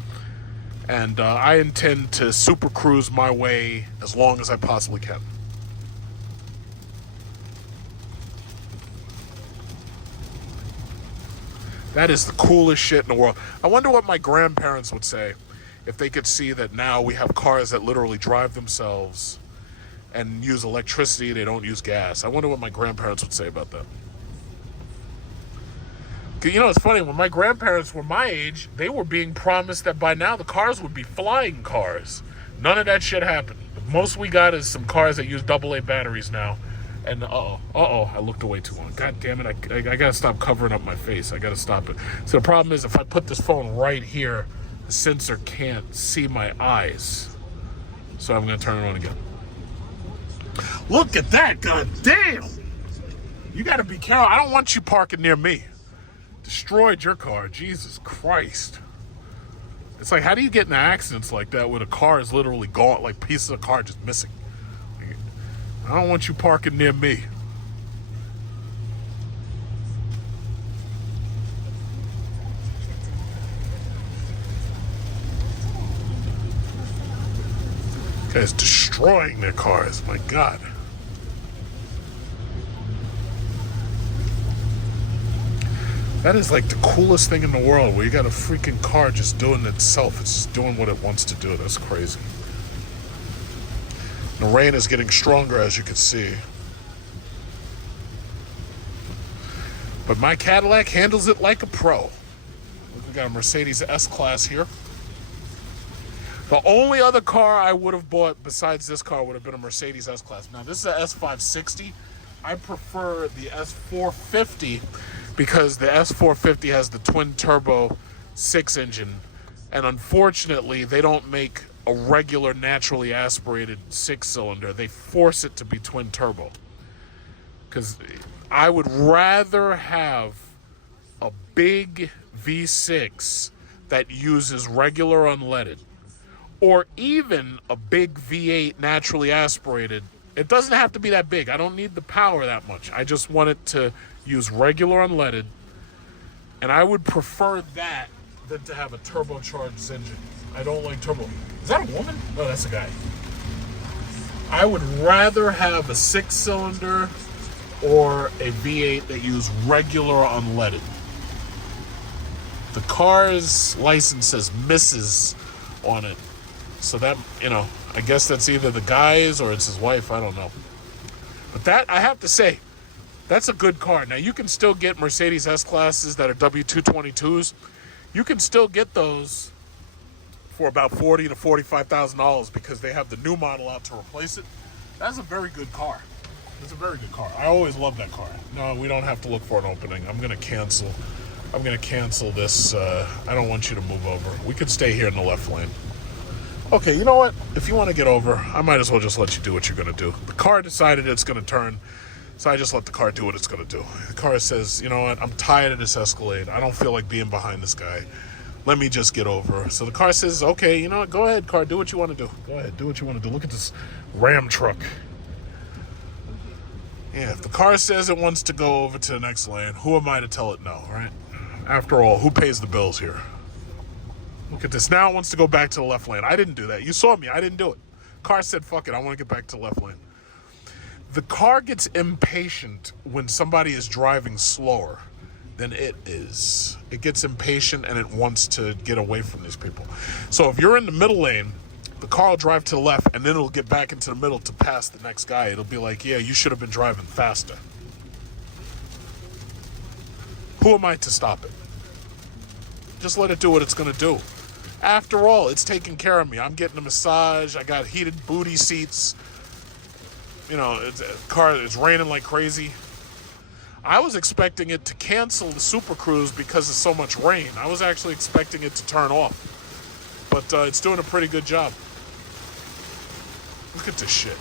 And I intend to Super Cruise my way as long as I possibly can. That is the coolest shit in the world. I wonder what my grandparents would say if they could see that now we have cars that literally drive themselves and use electricity. They don't use gas. I wonder what my grandparents would say about that. You know, it's funny. When my grandparents were my age, they were being promised that by now the cars would be flying cars. None of that shit happened. The most we got is some cars that use AA batteries now. And I looked away too long. God damn it, I gotta stop covering up my face. I gotta stop it. So the problem is, if I put this phone right here, the sensor can't see my eyes. So I'm gonna turn it on again. Look at that, god damn! You gotta be careful. I don't want you parking near me. Destroyed your car, Jesus Christ. It's like, how do you get in accidents like that when a car is literally gone, like pieces of car just missing? I don't want you parking near me. Guys destroying their cars, my God. That is like the coolest thing in the world, where you got a freaking car just doing itself. It's just doing what it wants to do. That's crazy. The rain is getting stronger, as you can see. But my Cadillac handles it like a pro. We got a Mercedes S-Class here. The only other car I would have bought besides this car would have been a Mercedes S-Class. Now, this is a S560. I prefer the S450 because the S450 has the twin-turbo 6 engine. And unfortunately, they don't make a regular naturally aspirated 6-cylinder. They force it to be twin turbo, because I would rather have a big V6 that uses regular unleaded, or even a big V8 naturally aspirated. It doesn't have to be that big. I don't need the power that much. I just want it to use regular unleaded, and I would prefer that than to have a turbocharged engine. I don't like turbo. Is that a woman? No, that's a guy. I would rather have a 6-cylinder or a V8 that use regular unleaded. The car's license says Mrs. on it. So that, I guess that's either the guy's or it's his wife. I don't know. But that, I have to say, that's a good car. Now, you can still get Mercedes S-Classes that are W222s. You can still get those for about $40,000 to $45,000 because they have the new model out to replace it. That's a very good car. It's a very good car. I always love that car. No, we don't have to look for an opening. I'm gonna cancel this. I don't want you to move over. We could stay here in the left lane. Okay, you know what? If you want to get over, I might as well just let you do what you're gonna do. The car decided it's gonna turn, so I just let the car do what it's gonna do. The car says, you know what? I'm tired of this Escalade. I don't feel like being behind this guy. Let me just get over. So the car says, okay, you know what? Go ahead, car. Do what you want to do. Go ahead. Do what you want to do. Look at this Ram truck. Yeah, if the car says it wants to go over to the next lane, who am I to tell it no, right? After all, who pays the bills here? Look at this. Now it wants to go back to the left lane. I didn't do that. You saw me. I didn't do it. Car said, fuck it. I want to get back to the left lane. The car gets impatient when somebody is driving slower than it is. It gets impatient and it wants to get away from these people. So if you're in the middle lane, the car will drive to the left and then it'll get back into the middle to pass the next guy. It'll be like, yeah, you should have been driving faster. Who am I to stop it? Just let it do what it's going to do. After all, it's taking care of me. I'm getting a massage. I got heated booty seats. You know, it's raining like crazy. I was expecting it to cancel the Super Cruise because of so much rain. I was actually expecting it to turn off. But it's doing a pretty good job. Look at this shit.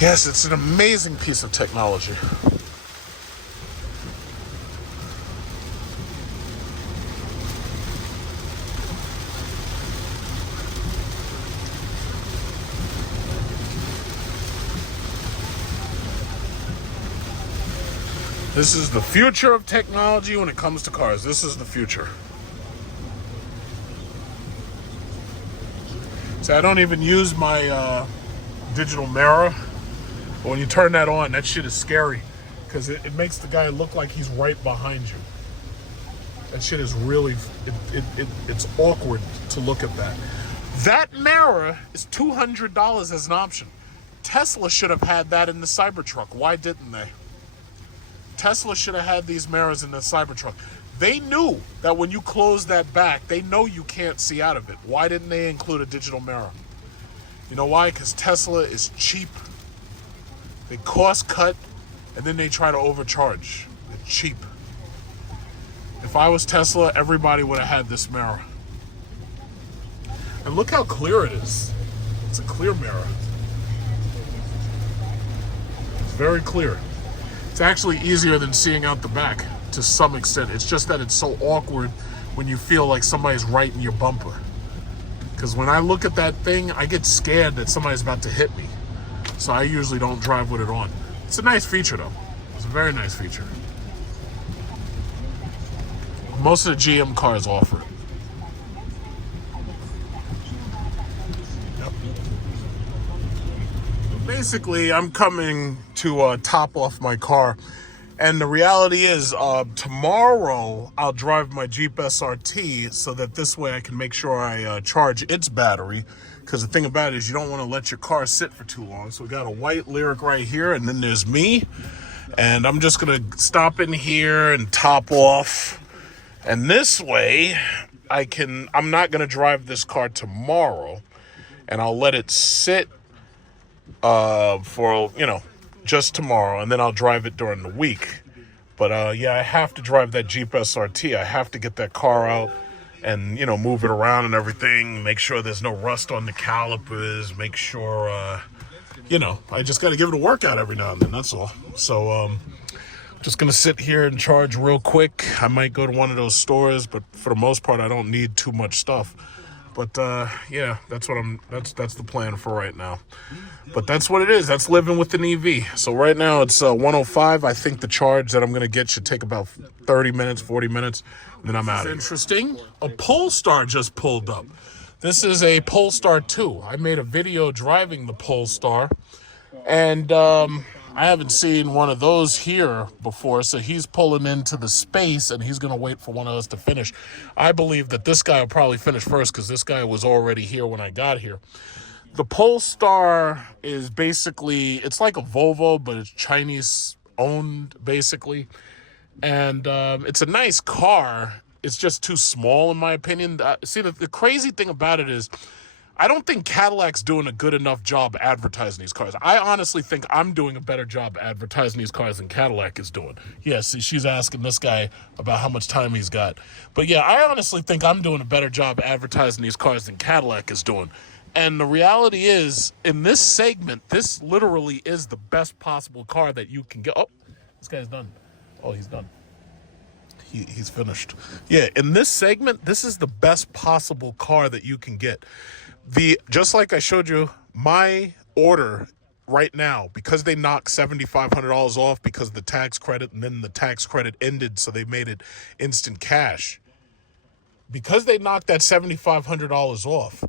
Yes, it's an amazing piece of technology. This is the future of technology when it comes to cars. This is the future. So I don't even use my digital mirror. But when you turn that on, that shit is scary because it makes the guy look like he's right behind you. That shit is really, it's awkward to look at that. That mirror is $200 as an option. Tesla should have had that in the Cybertruck. Why didn't they? Tesla should have had these mirrors in the Cybertruck. They knew that when you close that back, they know you can't see out of it. Why didn't they include a digital mirror? You know why? Because Tesla is cheap. They cost cut, and then they try to overcharge. They're cheap. If I was Tesla, everybody would have had this mirror. And look how clear it is. It's a clear mirror. It's very clear. It's actually easier than seeing out the back to some extent. It's just that it's so awkward when you feel like somebody's right in your bumper. Because when I look at that thing, I get scared that somebody's about to hit me. So I usually don't drive with it on. It's a nice feature though. It's a very nice feature. Most of the GM cars offer it. Yep. Basically, I'm coming to top off my car. And the reality is, tomorrow I'll drive my Jeep SRT so that this way I can make sure I charge its battery. Because the thing about it is you don't want to let your car sit for too long. So we got a white Lyriq right here, and then there's me. And I'm just going to stop in here and top off. And this way, I'm not going to drive this car tomorrow. And I'll let it sit for, just tomorrow. And then I'll drive it during the week. But yeah, I have to drive that Jeep SRT. I have to get that car out and, move it around and everything. Make sure there's no rust on the calipers. Make sure, I just got to give it a workout every now and then. That's all. So, just going to sit here and charge real quick. I might go to one of those stores, but for the most part, I don't need too much stuff. But, yeah, that's the plan for right now. But that's what it is. That's living with an EV. So right now it's 105. I think the charge that I'm going to get should take about 30 minutes, 40 minutes. And then I'm out. Interesting. A Polestar just pulled up. This is a Polestar 2. I made a video driving the Polestar. And I haven't seen one of those here before. So he's pulling into the space and he's going to wait for one of us to finish. I believe that this guy will probably finish first because this guy was already here when I got here. The Polestar is basically, it's like a Volvo, but it's Chinese owned, basically. And it's a nice car. It's just too small, in my opinion. See, the crazy thing about it is, I don't think Cadillac's doing a good enough job advertising these cars. I honestly think I'm doing a better job advertising these cars than Cadillac is doing. Yes, she's asking this guy about how much time he's got. But yeah, I honestly think I'm doing a better job advertising these cars than Cadillac is doing. And the reality is, in this segment, this literally is the best possible car that you can get. Oh, this guy's done. Oh, he's done. He's finished. Yeah, in this segment, this is the best possible car that you can get. Just like I showed you, my order right now, because they knocked $7,500 off because of the tax credit, and then the tax credit ended, so they made it instant cash. Because they knocked that $7,500 off,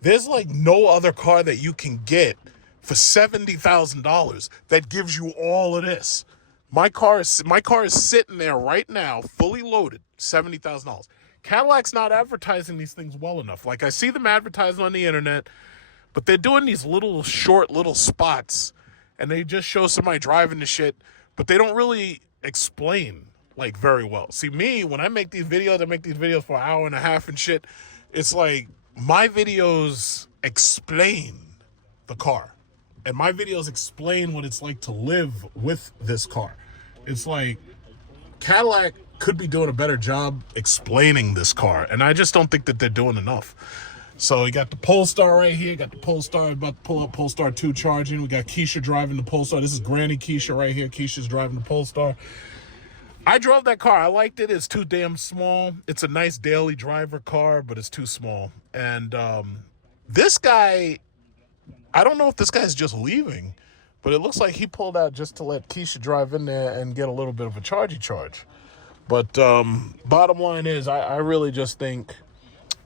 There's like no other car that you can get for $70,000 that gives you all of this. My car is sitting there right now, fully loaded, $70,000. Cadillac's not advertising these things well enough. Like, I see them advertising on the internet, but they're doing these little short little spots, and they just show somebody driving the shit, but they don't really explain like very well. See, me, when I make these videos, I make these videos for an hour and a half and shit. It's like my videos explain the car, and my videos explain what it's like to live with this car. It's like Cadillac could be doing a better job explaining this car, and I just don't think that they're doing enough. So you got the Polestar right here. Got the Polestar, about to pull up Polestar 2 charging. We got Keisha driving the Polestar. This is Granny Keisha right here. Keisha's driving the Polestar. I drove that car. I liked it. It's too damn small. It's a nice daily driver car, but it's too small. And this guy, I don't know if this guy's just leaving, but it looks like he pulled out just to let Keisha drive in there and get a little bit of a chargy charge. But bottom line is, I really just think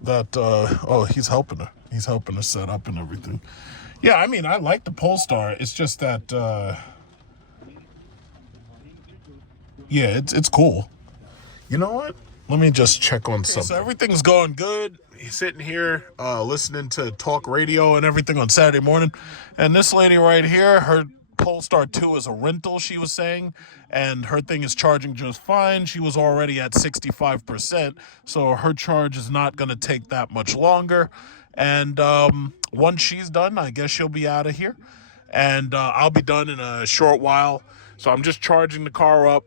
that, oh, he's helping her. He's helping her set up and everything. Yeah, I mean, I like the Polestar. It's just that, yeah, it's cool. You know what? Let me just check on something. So everything's going good. He's sitting here listening to talk radio and everything on Saturday morning. And this lady right here, her Polestar 2 is a rental, she was saying, and her thing is charging just fine. She was already at 65%, so her charge is not going to take that much longer. And once she's done, I guess she'll be out of here. And I'll be done in a short while. So I'm just charging the car up,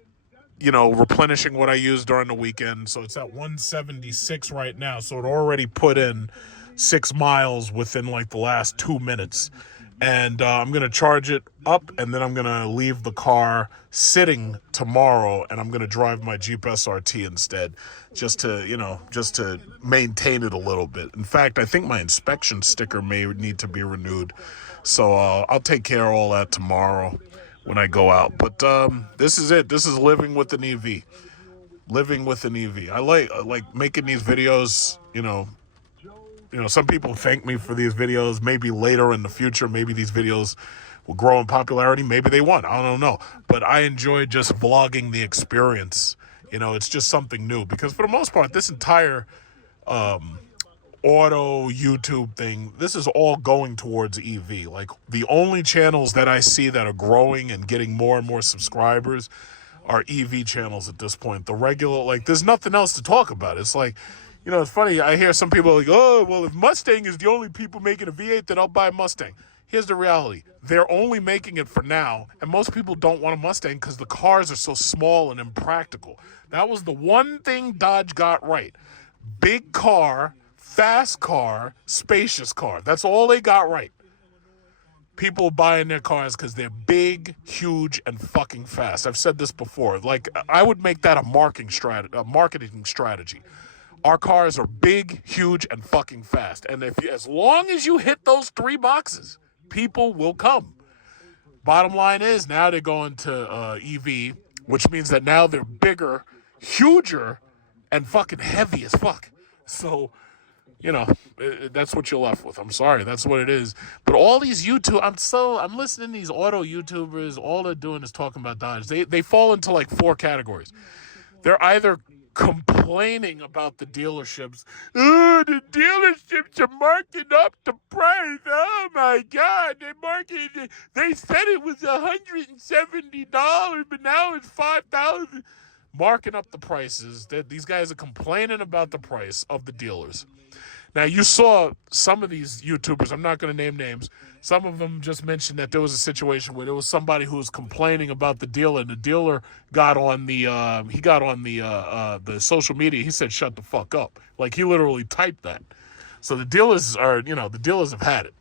you know, replenishing what I used during the weekend. So it's at 176 right now. So it already put in 6 miles within like the last 2 minutes. And I'm going to charge it up, and then I'm going to leave the car sitting tomorrow, and I'm going to drive my Jeep SRT instead, just to, you know, just to maintain it a little bit. In fact, I think my inspection sticker may need to be renewed. So I'll take care of all that tomorrow when I go out. But this is it. This is living with an EV. Living with an EV. I like making these videos, you know, some people thank me for these videos. Maybe later in the future, maybe these videos will grow in popularity. Maybe they won't. I don't know. But I enjoy just vlogging the experience. You know, it's just something new. Because for the most part, this entire auto YouTube thing, this is all going towards EV. Like, the only channels that I see that are growing and getting more and more subscribers are EV channels at this point. The regular, like, there's nothing else to talk about. It's like, you know, it's funny. I hear some people like, oh, well, if Mustang is the only people making a V8, then I'll buy a Mustang. Here's the reality. They're only making it for now, and most people don't want a Mustang because the cars are so small and impractical. That was the one thing Dodge got right. Big car, fast car, spacious car. That's all they got right. People buying their cars because they're big, huge, and fucking fast. I've said this before. Like, I would make that a marketing strategy. Our cars are big, huge, and fucking fast. And as long as you hit those 3 boxes, people will come. Bottom line is, now they're going to EV, which means that now they're bigger, huger, and fucking heavy as fuck. So, you know, that's what you're left with. I'm sorry, that's what it is. But all these I'm listening to these auto YouTubers. All they're doing is talking about Dodge. They fall into like 4 categories. They're either complaining about the dealerships. Oh, the dealerships are marking up the price. Oh my God, they said it was $170, but now it's $5,000. Marking up the prices. These guys are complaining about the price of the dealers. Now, you saw some of these YouTubers, I'm not going to name names, some of them just mentioned that there was a situation where there was somebody who was complaining about the dealer, and the dealer got on the social media. He said, shut the fuck up. Like, he literally typed that. So the dealers have had it.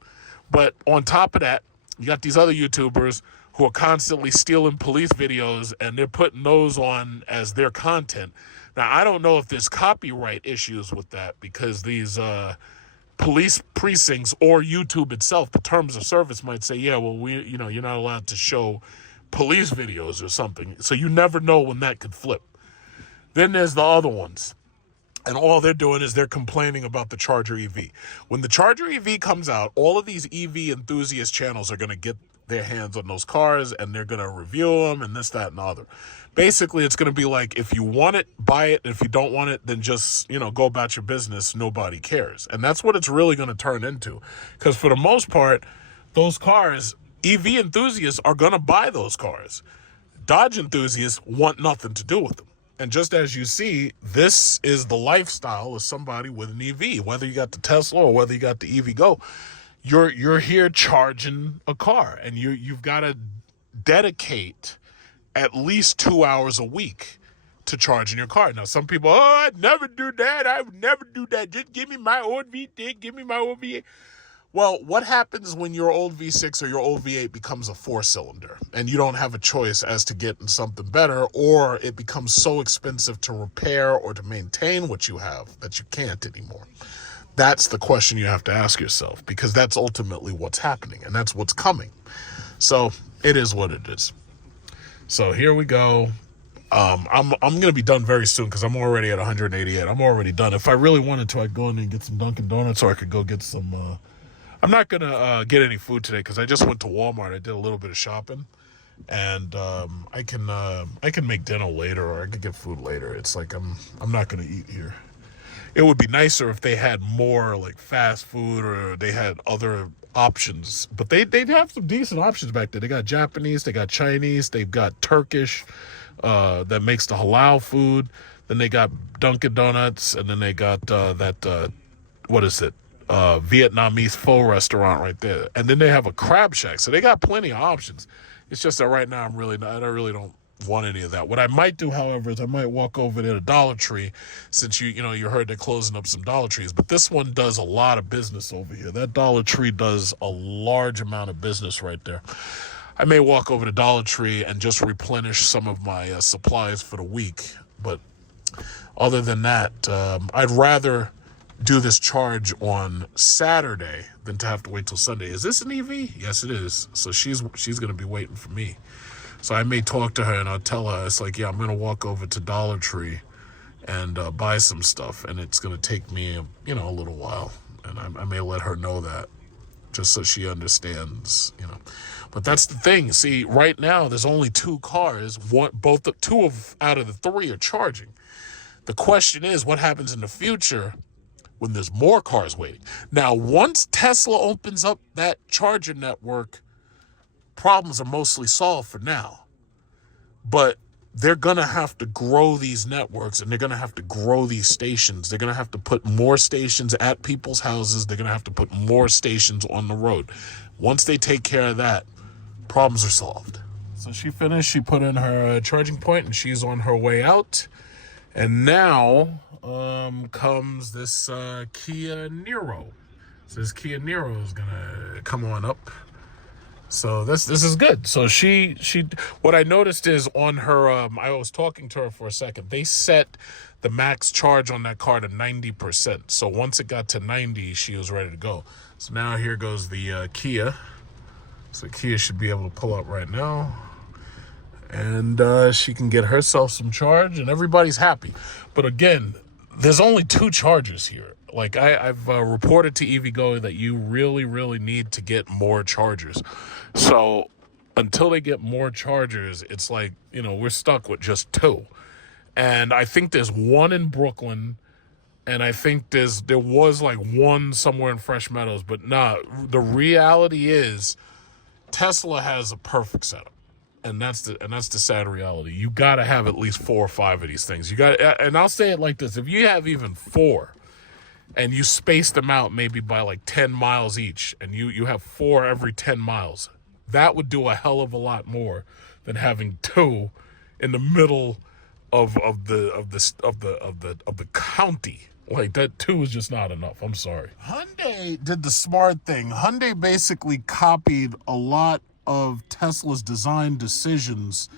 But on top of that, you got these other YouTubers who are constantly stealing police videos, and they're putting those on as their content. Now, I don't know if there's copyright issues with that, because these police precincts or YouTube itself, the terms of service might say, yeah, well, you're not allowed to show police videos or something. So you never know when that could flip. Then there's the other ones. And all they're doing is they're complaining about the Charger EV. When the Charger EV comes out, all of these EV enthusiast channels are going to get their hands on those cars and they're going to review them and this, that, and the other. Basically, it's going to be like, if you want it, buy it. If you don't want it, then just, go about your business. Nobody cares. And that's what it's really going to turn into. Because for the most part, those cars, EV enthusiasts are going to buy those cars. Dodge enthusiasts want nothing to do with them. And just as you see, this is the lifestyle of somebody with an EV. Whether you got the Tesla or whether you got the EV Go, you're here charging a car, and you've got to dedicate at least 2 hours a week to charging your car. Now, some people, I'd never do that. I would never do that. Just give me my old V8. Give me my old V8. Well, what happens when your old V6 or your old V8 becomes a 4-cylinder and you don't have a choice as to getting something better, or it becomes so expensive to repair or to maintain what you have that you can't anymore? That's the question you have to ask yourself, because that's ultimately what's happening and that's what's coming. So it is what it is. So here we go. I'm going to be done very soon because I'm already at 188. I'm already done. If I really wanted to, I'd go in and get some Dunkin' Donuts, or I could go get some... I'm not going to get any food today because I just went to Walmart. I did a little bit of shopping, and I can make dinner later, or I could get food later. It's like I'm not going to eat here. It would be nicer if they had more like fast food, or they had other options, but they have some decent options back there. They got Japanese, they got Chinese, they've got Turkish that makes the halal food. Then they got Dunkin' Donuts, and then they got what is it? Vietnamese pho restaurant right there, and then they have a crab shack. So they got plenty of options. It's just that right now I really don't want any of that. What I might do, however, is I might walk over to the Dollar Tree, since you heard they're closing up some Dollar Trees, but this one does a lot of business over here. That Dollar Tree does a large amount of business right there. I may walk over to Dollar Tree and just replenish some of my supplies for the week. But other than that, I'd rather do this charge on Saturday than to have to wait till Sunday. Is this an EV? Yes, it is. So she's going to be waiting for me. So I may talk to her and I'll tell her, it's like, yeah, I'm going to walk over to Dollar Tree and buy some stuff. And it's going to take me, a little while. And I may let her know that, just so she understands, But that's the thing. See, right now, there's only 2 cars. Two out of the 3 are charging. The question is, what happens in the future when there's more cars waiting? Now, once Tesla opens up that charger network, problems are mostly solved for now. But they're going to have to grow these networks, and they're going to have to grow these stations. They're going to have to put more stations at people's houses. They're going to have to put more stations on the road. Once they take care of that, problems are solved. So she finished. She put in her charging point, and she's on her way out. And now comes this Kia Niro. So this Kia Niro is going to come on up. So this is good. So she what I noticed is on her, I was talking to her for a second. They set the max charge on that car to 90%. So once it got to 90, she was ready to go. So now here goes the Kia. So Kia should be able to pull up right now. And she can get herself some charge, and everybody's happy. But again, there's only 2 chargers here. Like I've reported to EVgo that you really, really need to get more chargers. So until they get more chargers, it's like, we're stuck with just 2. And I think there's 1 in Brooklyn, and I think there was like 1 somewhere in Fresh Meadows. But nah, the reality is Tesla has a perfect setup. And that's the sad reality. You got to have at least 4 or 5 of these things. And I'll say it like this: if you have even 4, and you space them out maybe by like 10 miles each, and you have 4 every 10 miles, that would do a hell of a lot more than having 2 in the middle of the county. Like, that 2 is just not enough. I'm sorry. Hyundai did the smart thing. Hyundai basically copied a lot of Tesla's design decisions,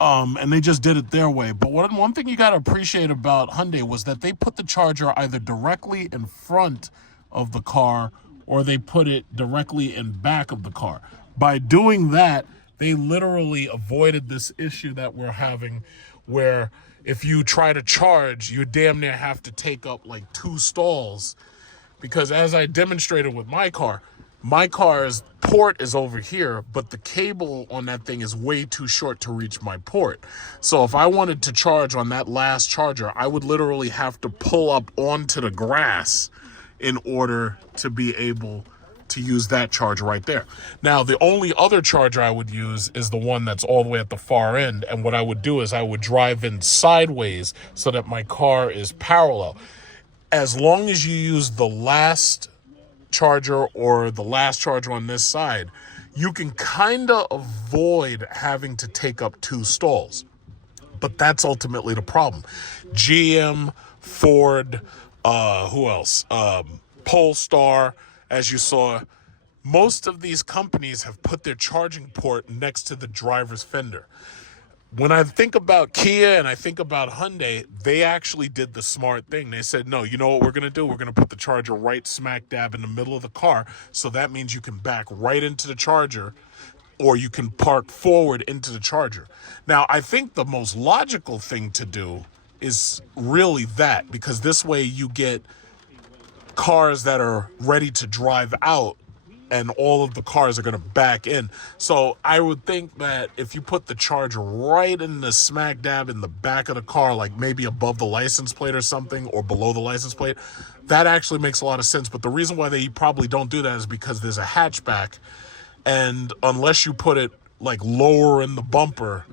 and they just did it their way. But one thing you got to appreciate about Hyundai was that they put the charger either directly in front of the car, or they put it directly in back of the car. By doing that, they literally avoided this issue that we're having, where if you try to charge, you damn near have to take up like 2 stalls, because as I demonstrated with my car's port is over here, but the cable on that thing is way too short to reach my port. So if I wanted to charge on that last charger, I would literally have to pull up onto the grass in order to be able to use that charger right there. Now, the only other charger I would use is the one that's all the way at the far end. And what I would do is I would drive in sideways so that my car is parallel. As long as you use the last charger or the last charger on this side, you can kind of avoid having to take up 2 stalls. But that's ultimately the problem. GM, Ford, who else? Polestar, as you saw, most of these companies have put their charging port next to the driver's fender. When I think about Kia and I think about Hyundai, they actually did the smart thing. They said, no, you know what we're going to do? We're going to put the charger right smack dab in the middle of the car. So that means you can back right into the charger, or you can park forward into the charger. Now, I think the most logical thing to do is really that, because this way you get cars that are ready to drive out and all of the cars are going to back in. So I would think that if you put the charger right in the smack dab in the back of the car, like maybe above the license plate or something, or below the license plate, that actually makes a lot of sense. But the reason why they probably don't do that is because there's a hatchback, and unless you put it like lower in the bumper,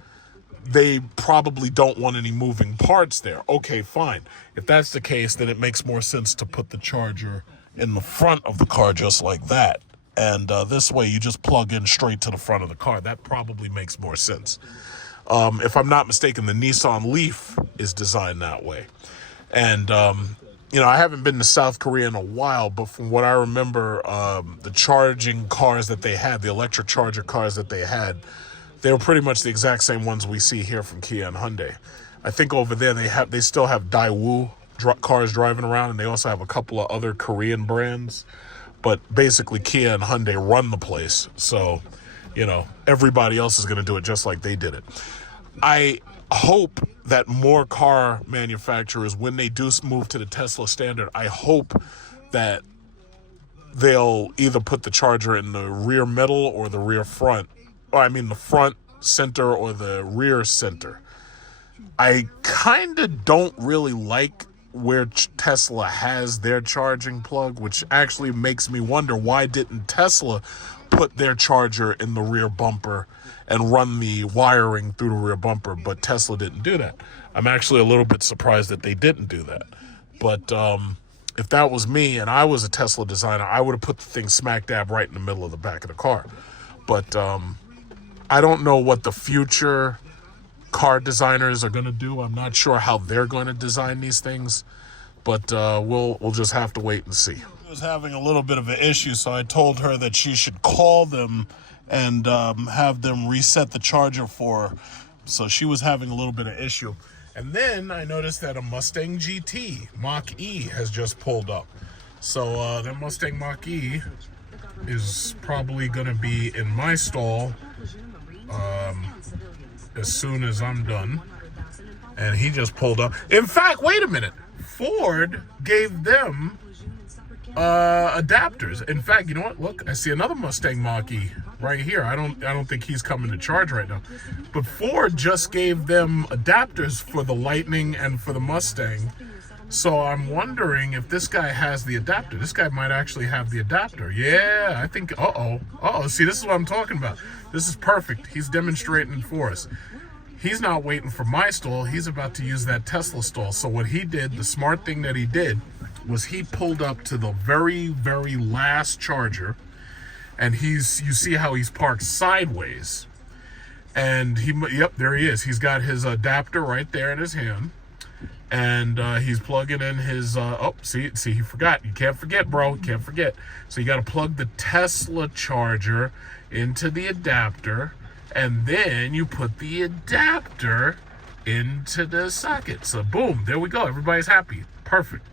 they probably don't want any moving parts there. Okay, fine. If that's the case, then it makes more sense to put the charger in the front of the car just like that. And this way you just plug in straight to the front of the car. That probably makes more sense. If I'm not mistaken, the Nissan Leaf is designed that way. And, you know, I haven't been to South Korea in a while, but from what I remember, the charging cars that they had, the electric charger cars that they had, they were pretty much the exact same ones we see here from Kia and Hyundai. I think over there they still have Daewoo cars driving around, and they also have a couple of other Korean brands. But basically, Kia and Hyundai run the place. So, you know, everybody else is going to do it just like they did it. I hope that more car manufacturers, when they do move to the Tesla standard, I hope that they'll either put the charger in the rear middle or the rear front. Or I mean the front center or the rear center. I kind of don't really like where Tesla has their charging plug, which actually makes me wonder, why didn't Tesla put their charger in the rear bumper and run the wiring through the rear bumper? But Tesla didn't do that. I'm actually a little bit surprised that they didn't do that. But if that was me and I was a Tesla designer, I would have put the thing smack dab right in the middle of the back of the car. But I don't know what the future car designers are going to do. I'm not sure how they're going to design these things, but we'll just have to wait and see. I was having a little bit of an issue, so I told her that she should call them and have them reset the charger for her. So she was having a little bit of issue. And then I noticed that a Mustang GT Mach-E has just pulled up. So that Mustang Mach-E is probably going to be in my stall as soon as I'm done. And he just pulled up. In fact, wait a minute. Ford gave them adapters. In fact, you know what? Look, I see another Mustang Mach-E right here. I don't think he's coming to charge right now. But Ford just gave them adapters for the Lightning and for the Mustang. So I'm wondering if this guy has the adapter. This guy might actually have the adapter. Yeah, I think, see, this is what I'm talking about. This is perfect. He's demonstrating for us. He's not waiting for my stall. He's about to use that Tesla stall. So what he did, the smart thing that he did, was he pulled up to the very, very last charger. And you see how he's parked sideways. And yep, there he is. He's got his adapter right there in his hand. And he's plugging in his, see, he forgot. You can't forget, bro. You can't forget. So you got to plug the Tesla charger into the adapter, and then you put the adapter into the socket. So boom, there we go. Everybody's happy. Perfect.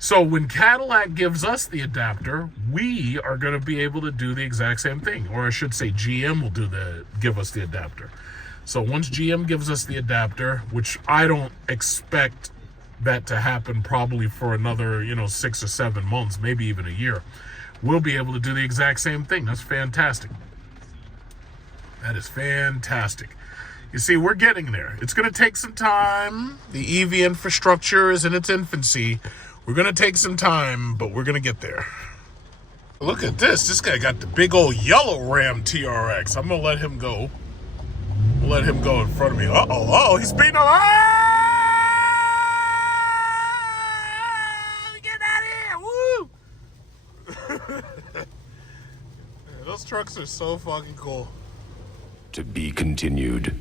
So when Cadillac gives us the adapter, we are going to be able to do the exact same thing. Or I should say GM will give us the adapter. So once GM gives us the adapter, which I don't expect that to happen probably for another, 6 or 7 months, maybe even a year, we'll be able to do the exact same thing. That's fantastic. That is fantastic. You see, we're getting there. It's going to take some time. The EV infrastructure is in its infancy. We're going to take some time, but we're going to get there. Look at this. This guy got the big old yellow Ram TRX. I'm going to let him go. Let him go in front of me. Uh-oh, he's speeding up. Get out of here. Woo! Those trucks are so fucking cool. To be continued.